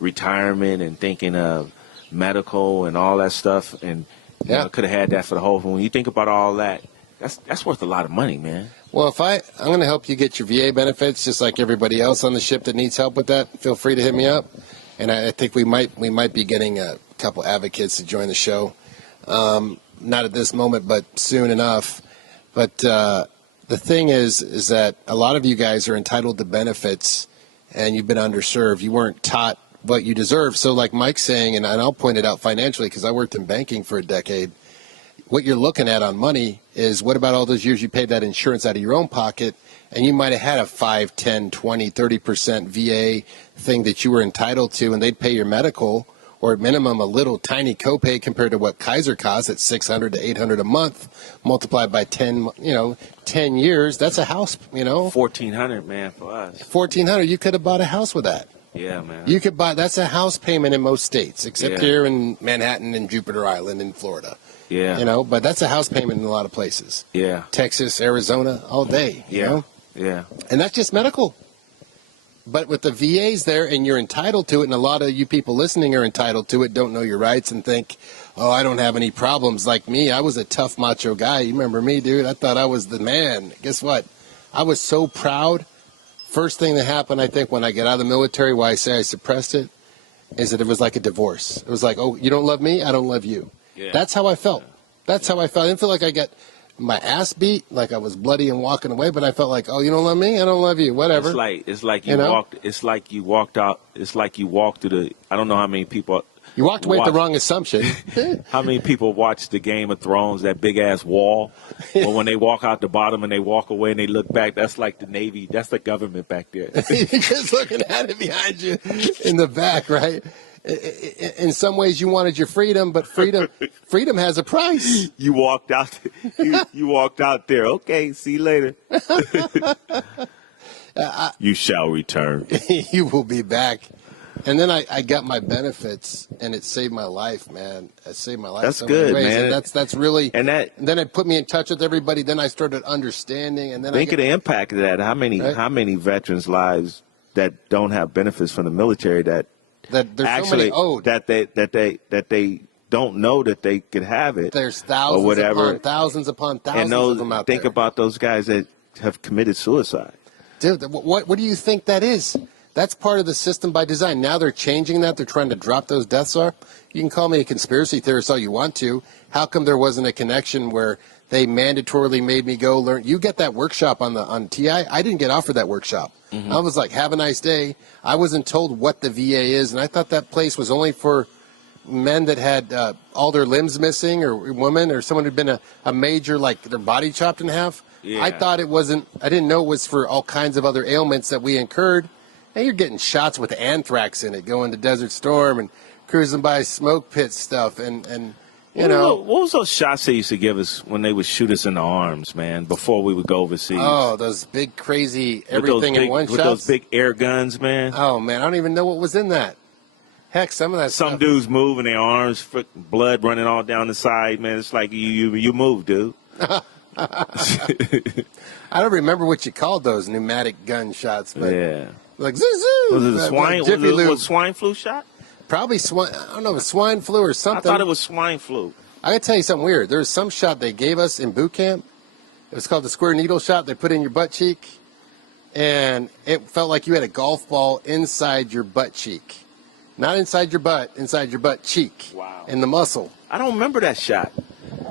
retirement and thinking of medical and all that stuff, and you know, I could have had that for the whole. When you think about all that, that's worth a lot of money, man. Well, I'm going to help you get your VA benefits, just like everybody else on the ship that needs help with that. Feel free to hit me up, and I think we might be getting a couple advocates to join the show. Not at this moment, but soon enough. But the thing is that a lot of you guys are entitled to benefits, and you've been underserved. You weren't taught what you deserve. So like Mike's saying, and I'll point it out financially because I worked in banking for a decade, what you're looking at on money is what about all those years you paid that insurance out of your own pocket, and you might have had a 5, 10, 20, 30% VA thing that you were entitled to, and they'd pay your medical, or at minimum a little tiny copay compared to what Kaiser costs at $600 to $800 a month, multiplied by 10 years. That's a house, you know. $1,400, man, for us. $1,400. You could have bought a house with that. Yeah, man. You could buy. That's a house payment in most states, except Yeah. here in Manhattan and Jupiter Island in Florida. Yeah. You know, but that's a house payment in a lot of places. Yeah. Texas, Arizona, all day. You know? Yeah. And that's just medical. But with the VAs there, and you're entitled to it, and a lot of you people listening are entitled to it, don't know your rights, and think, oh, I don't have any problems. Like me, I was a tough macho guy. You remember me, dude? I thought I was the man. Guess what? I was so proud. First thing that happened, I think, when I got out of the military, why I say I suppressed it, is that it was like a divorce. It was like, oh, you don't love me? I don't love you. Yeah. That's how I felt. That's how I felt. I didn't feel like I got my ass beat, like I was bloody and walking away, but I felt like, oh, you don't love me? I don't love you. Whatever. It's like you walked. It's like you walked out. It's like you walked through the. I don't know how many people You walked away with the wrong assumption. How many people watch the Game of Thrones, that big-ass wall? Well, when they walk out the bottom and they walk away and they look back, that's like the Navy. That's the government back there. You're just looking at it behind you in the back, right? In some ways, you wanted your freedom, but freedom has a price. You walked out. You walked out there. Okay, see you later. You shall return. You will be back. And then I got my benefits, and it saved my life, man. It saved my life. That's so good, many ways. man. And that's really. And then it put me in touch with everybody. Then I started understanding, and then think of the impact of that. How many veterans' lives that don't have benefits from the military that there's actually so many owed that they don't know that they could have it. There's thousands upon thousands of them out there. Think about those guys that have committed suicide. Dude, what do you think that is? That's part of the system by design. Now they're changing that. They're trying to drop those deaths are. You can call me a conspiracy theorist all you want to. How come there wasn't a connection where they mandatorily made me go learn? You get that workshop on TI. I didn't get offered that workshop. Mm-hmm. I was like, have a nice day. I wasn't told what the VA is, and I thought that place was only for men that had all their limbs missing, or women, or someone who'd been a major, like their body chopped in half. Yeah. I thought it wasn't. I didn't know it was for all kinds of other ailments that we incurred. And you're getting shots with anthrax in it, going to Desert Storm and cruising by smoke pit stuff, and you know. What was those shots they used to give us when they would shoot us in the arms, man, before we would go overseas? Oh, those big, crazy, everything in one shots? With those big air guns, man. Oh, man, I don't even know what was in that. Heck, some of that Some stuff. dudes moving their arms, blood running all down the side, man. It's like you move, dude. I don't remember what you called those pneumatic gunshots, but yeah. Like zoo. Was it a swine? Was swine flu shot? Probably swine. I don't know if it's swine flu or something. I thought it was swine flu. I gotta tell you something weird. There's some shot they gave us in boot camp. It was called the square needle shot. They put in your butt cheek, and it felt like you had a golf ball inside your butt cheek, not inside your butt, inside your butt cheek. Wow. In the muscle. I don't remember that shot.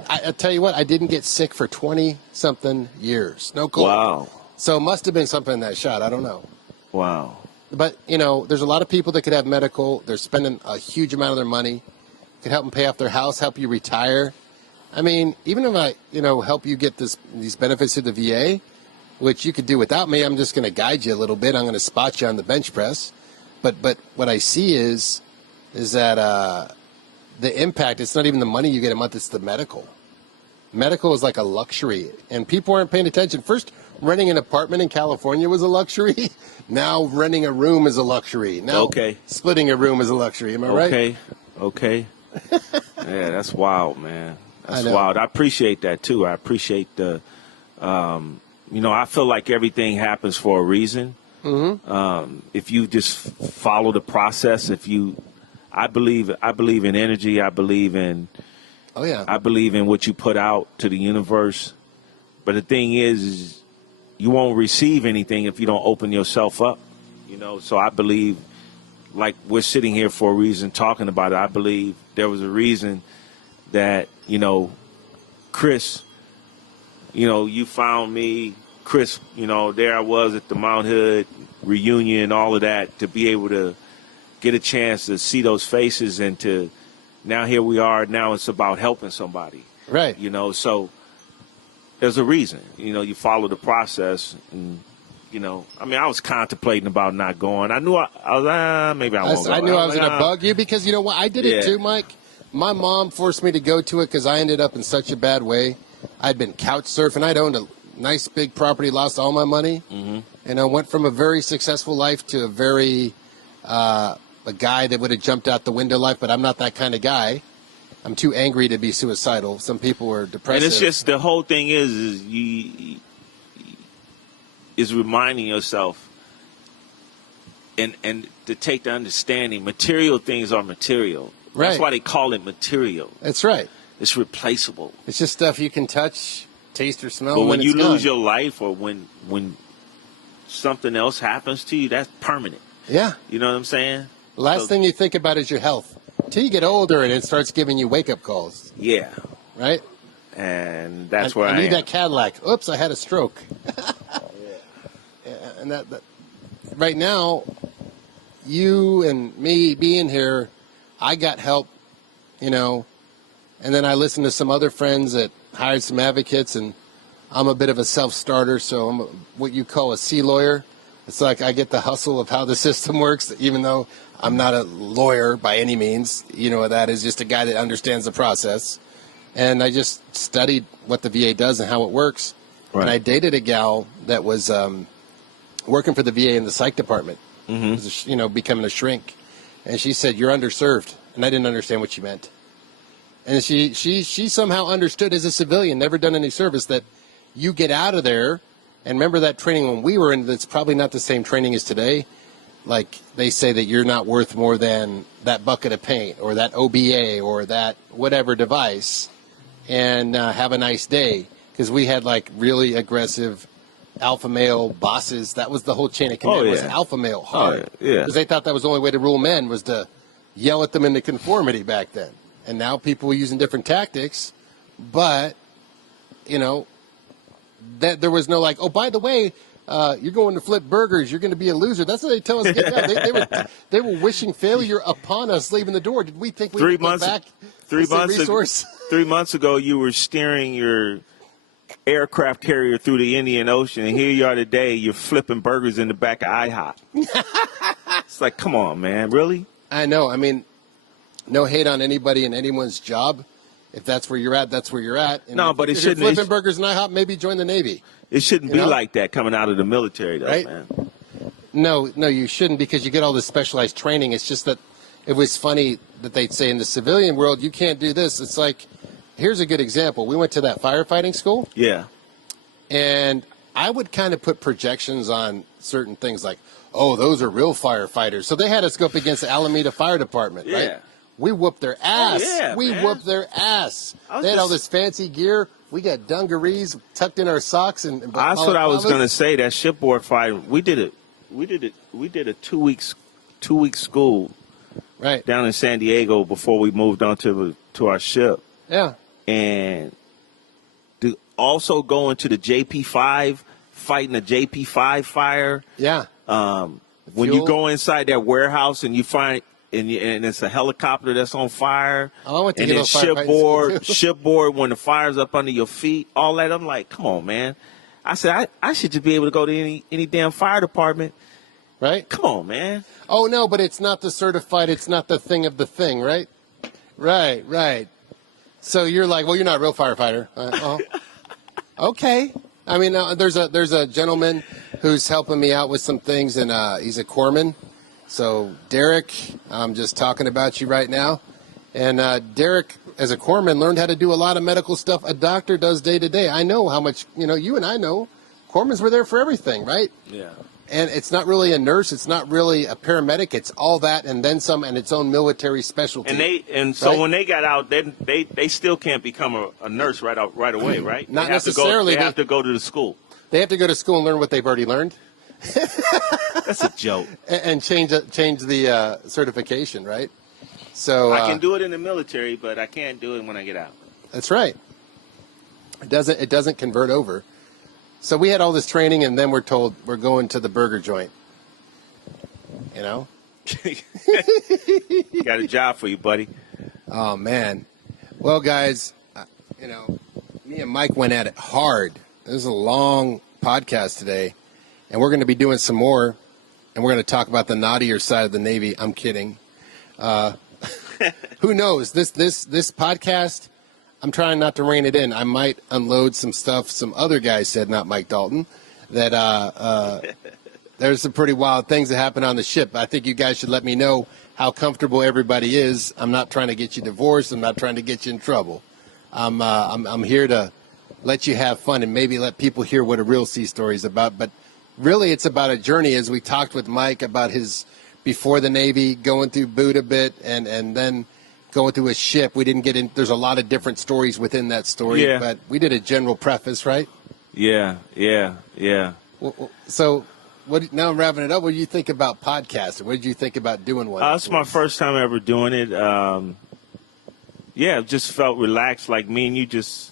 I tell you what, I didn't get sick for 20-something years. No cold. Wow. So it must have been something in that shot. I don't know. Wow. But, you know, there's a lot of people that could have medical. They're spending a huge amount of their money. Could help them pay off their house, help you retire. I mean, even if I, help you get these benefits to the VA, which you could do without me, I'm just going to guide you a little bit. I'm going to spot you on the bench press. But what I see is that the impact, it's not even the money you get a month, it's the medical. Medical is like a luxury, and people aren't paying attention. First, renting an apartment in California was a luxury. Now renting a room is a luxury. Now splitting a room is a luxury. Am I right? Okay. Yeah, that's wild, man. That's wild. I appreciate that, too. I appreciate the, I feel like everything happens for a reason. Mm-hmm. If you just follow the process, I believe in energy. I believe in what you put out to the universe. But the thing is you won't receive anything if you don't open yourself up. So I believe, like we're sitting here for a reason talking about it. I believe there was a reason that, Chris, you found me, Chris, there I was at the Mount Hood reunion, all of that, to be able to get a chance to see those faces, and to now here we are. Now it's about helping somebody. Right. So there's a reason. You follow the process, and I was contemplating about not going. I knew I was maybe I won't go. I knew I was going to bug you because you know what? I did it too, Mike. My mom forced me to go to it because I ended up in such a bad way. I'd been couch surfing. I'd owned a nice big property, lost all my money, and I went from a very successful life to a very a guy that would have jumped out the window life, but I'm not that kind of guy. I'm too angry to be suicidal. Some people are depressive. And it's just the whole thing is reminding yourself and to take the understanding material things are material. Right. That's why they call it material. That's right. It's replaceable. It's just stuff you can touch, taste, or smell. But when you lose your your life, or when something else happens to you, that's permanent. Yeah. You know what I'm saying? The last thing you think about is your health. Until you get older and it starts giving you wake-up calls. Yeah. Right? And that's where I need that Cadillac. Oops, I had a stroke. And that right now, you and me being here, I got help, you know, and then I listened to some other friends that hired some advocates, and I'm a bit of a self-starter, so I'm what you call a sea lawyer. It's like I get the hustle of how the system works, even though I'm not a lawyer by any means. You know what that is, just a guy that understands the process. And I just studied what the VA does and how it works. Right. And I dated a gal that was working for the VA in the psych department, you know, becoming a shrink. And she said, "You're underserved." And I didn't understand what she meant. And she somehow understood as a civilian, never done any service, that you get out of there. And remember that training when we were in, that's probably not the same training as today. Like they say that you're not worth more than that bucket of paint or that OBA or that whatever device, and have a nice day. Because we had like really aggressive alpha male bosses. That was the whole chain of command, was alpha male hard. Because they thought that was the only way to rule men, was to yell at them into conformity back then. And now people are using different tactics, but, you know, that there was no like, oh, by the way, you're going to flip burgers, you're going to be a loser. That's what they tell us to get out. They were wishing failure upon us leaving the door. Did we think we would go back? 3 months 3 months ago, you were steering your aircraft carrier through the Indian Ocean, and here you are today, you're flipping burgers in the back of IHOP. It's like, come on, man, really? I know. I mean, no hate on anybody in anyone's job. If that's where you're at, that's where you're at. And no, but it shouldn't. If you're flipping burgers in IHOP, maybe join the Navy. It shouldn't be like that coming out of the military, though, right? Man. No, you shouldn't, because you get all this specialized training. It's just that it was funny that they'd say in the civilian world, you can't do this. It's like, here's a good example. We went to that firefighting school. Yeah. And I would kind of put projections on certain things like, oh, those are real firefighters. So they had us go up against the Alameda Fire Department, right? We whooped their ass. Oh, yeah, we man. whooped their ass. They had all this fancy gear. We got dungarees tucked in our socks and that's what I was going to say. That shipboard fight, we did a 2 weeks school right down in San Diego before we moved on to our ship. Yeah. And also going to the JP5, fighting the JP5 fire. Yeah. When you go inside that warehouse and you find and it's a helicopter that's on fire. Oh, I went to and get then shipboard when the fire's up under your feet, all that. I'm like, come on, man. I said I should just be able to go to any damn fire department. Right? Come on, man. Oh no, but it's not the certified. It's not the thing of the thing, right? Right. So you're like, well, you're not a real firefighter. Okay. I mean, there's a gentleman who's helping me out with some things, and he's a corpsman. So Derek, I'm just talking about you right now. And Derek, as a corpsman, learned how to do a lot of medical stuff a doctor does day to day. I know how much, you and I know, corpsmen were there for everything, right? Yeah. And it's not really a nurse. It's not really a paramedic. It's all that and then some, and its own military specialty. So when they got out, they still can't become a nurse right away, right? Not necessarily. They have to go to the school. They have to go to school and learn what they've already learned. That's a joke. And change the certification, right? So I can do it in the military, but I can't do it when I get out. That's right. It doesn't convert over. So we had all this training, and then we're told we're going to the burger joint. Got a job for you, buddy. Oh man. Well, guys, me and Mike went at it hard. This is a long podcast today, and we're going to be doing some more, and we're going to talk about the naughtier side of the Navy. I'm kidding. Who knows? This podcast, I'm trying not to rein it in. I might unload some stuff some other guys said, not Mike Dalton, that there's some pretty wild things that happen on the ship. I think you guys should let me know how comfortable everybody is. I'm not trying to get you divorced. I'm not trying to get you in trouble. I'm here to let you have fun and maybe let people hear what a real sea story is about. But really, it's about a journey, as we talked with Mike about his before the Navy, going through boot a bit, and then going through a ship. We didn't get in. There's a lot of different stories within that story, but we did a general preface, right? Yeah. So now I'm wrapping it up. What do you think about podcasting? What did you think about doing one? It's my first time ever doing it. Just felt relaxed, like me and you just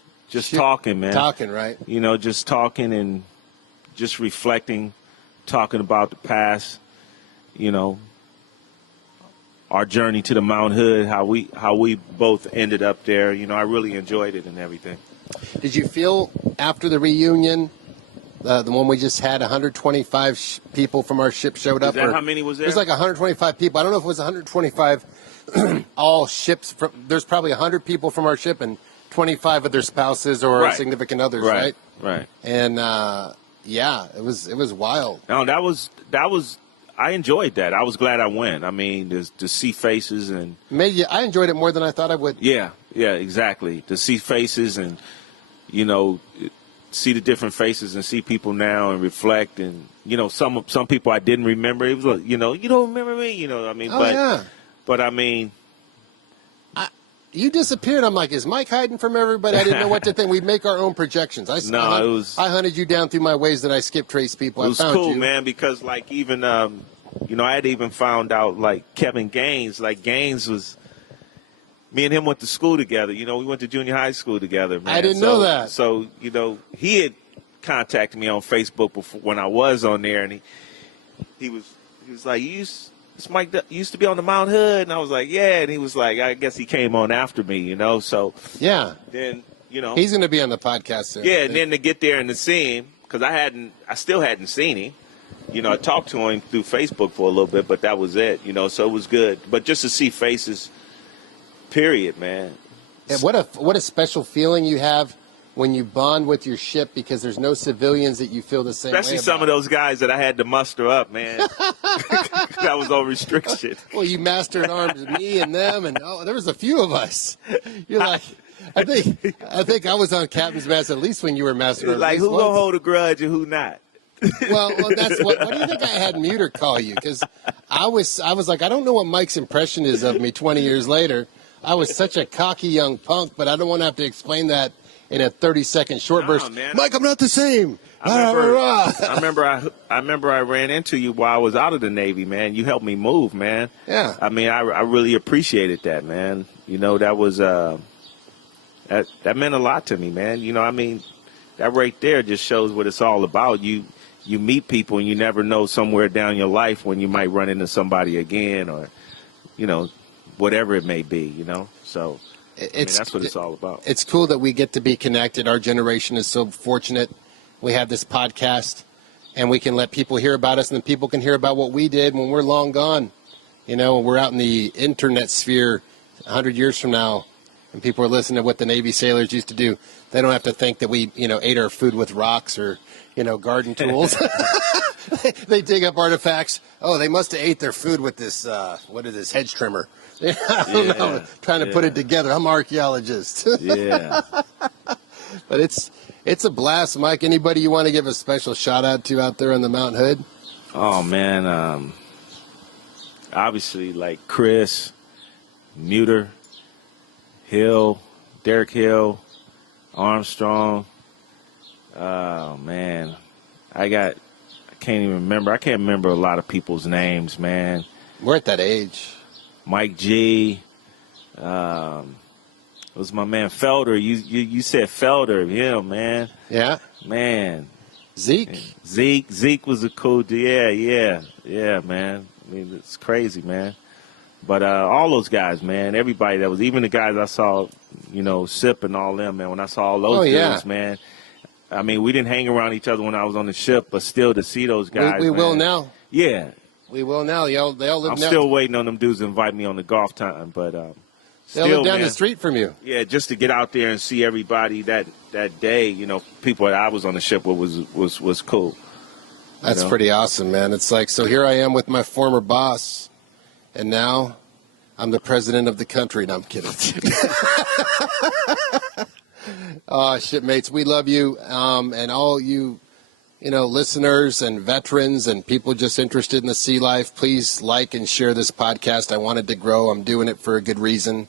talking, man. Talking, right? Just talking and just reflecting, talking about the past, our journey to the Mount Hood, how we both ended up there. You know, I really enjoyed it and everything. Did you feel after the reunion, the one we just had, 125 people from our ship showed up? Is that how many was there? It was like 125 people. I don't know if it was 125 all ships. There's probably 100 people from our ship and 25 of their spouses or Right. significant others, right? Right. And yeah, it was wild. No, that was. I enjoyed that. I was glad I went. I mean, to see faces and I enjoyed it more than I thought I would. yeah, exactly. To see faces and see the different faces and see people now and reflect and some people I didn't remember. It was like, you don't remember me. I mean, but I mean. You disappeared. I'm like, is Mike hiding from everybody? I didn't know what to think. We make our own projections. I hunted you down through my ways that I skip trace people. It was cool, man, because like even I had even found out like Kevin Gaines. Like Gaines was, me and him went to school together. We went to junior high school together, man. I didn't know that. So he had contacted me on Facebook before when I was on there, and he was like, this Mike used to be on the Mount Hood, and I was like, yeah, and he was like, I guess he came on after me, so yeah. Then he's going to be on the podcast soon. Yeah, and then to get there and to see him, because I still hadn't seen him. I talked to him through Facebook for a little bit, but that was it. So it was good. But just to see faces, period, man. And what a special feeling you have when you bond with your ship, because there's no civilians that you feel the same way Especially about. some of those guys that I had to muster up, man. That was on restriction. Well, you mastered arms, me and them, and there was a few of us. You're like, I think I was on captain's mast at least when you were master arms. Like, who gonna hold a grudge and who not? Well, that's what do you think I had Muter call you? Because I was like, I don't know what Mike's impression is of me 20 years later. I was such a cocky young punk, but I don't want to have to explain that in a 30-second short burst. Man. Mike, I'm not the same. I remember I ran into you while I was out of the Navy, man. You helped me move, man. Yeah. I mean, I really appreciated that, man. That was that meant a lot to me, man. I mean, that right there just shows what it's all about. You meet people and you never know somewhere down your life when you might run into somebody again or, whatever it may be, So that's what it's all about. It's cool that we get to be connected. Our generation is so fortunate. We have this podcast, and we can let people hear about us, and then people can hear about what we did when we're long gone. We're out in the internet sphere 100 years from now, and people are listening to what the Navy sailors used to do. They don't have to think that we, ate our food with rocks or, garden tools. They dig up artifacts. Oh, they must have ate their food with this, what is this, hedge trimmer? I don't know. Trying to put it together. I'm an archaeologist. Yeah. But it's a blast, Mike. Anybody you want to give a special shout out to out there on the Mount Hood? Oh man, obviously like Chris, Muter, Hill, Derek Hill, Armstrong. Oh man, I can't even remember. I can't remember a lot of people's names, man. We're at that age. Mike G. It was my man Felder. You said Felder, him, man. Yeah. Man. Zeke was a cool dude. Yeah, man. I mean, it's crazy, man. But all those guys, man, everybody that was, even the guys I saw, Sip and all them, man, when I saw all those dudes, man. I mean, we didn't hang around each other when I was on the ship, but still to see those guys, we will now. Yeah. We will now. They all live I'm now. still waiting on them dudes to invite me on the golf time, but they'll live down the street from you. Yeah, just to get out there and see everybody that day, people that I was on the ship with was cool. That's pretty awesome, man. It's like, so here I am with my former boss, and now I'm the president of the country. No, I'm kidding. Shipmates, we love you, and all you, listeners and veterans and people just interested in the sea life. Please like and share this podcast. I want it to grow. I'm doing it for a good reason,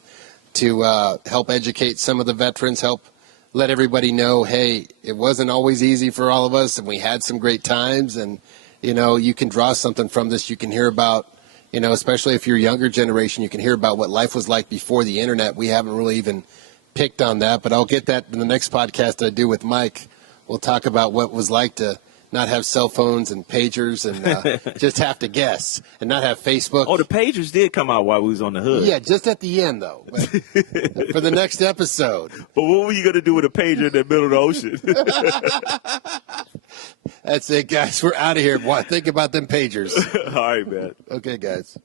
to help educate some of the veterans, help let everybody know, hey, it wasn't always easy for all of us, and we had some great times, and, you can draw something from this. You can hear about, especially if you're a younger generation, you can hear about what life was like before the internet. We haven't really even picked on that, but I'll get that in the next podcast I do with Mike. We'll talk about what it was like to not have cell phones and pagers and just have to guess and not have Facebook. Oh, the pagers did come out while we was on the hood. Yeah, just at the end, though, but for the next episode. But what were you going to do with a pager in the middle of the ocean? That's it, guys. We're out of here. Boy, think about them pagers. All right, man. Okay, guys.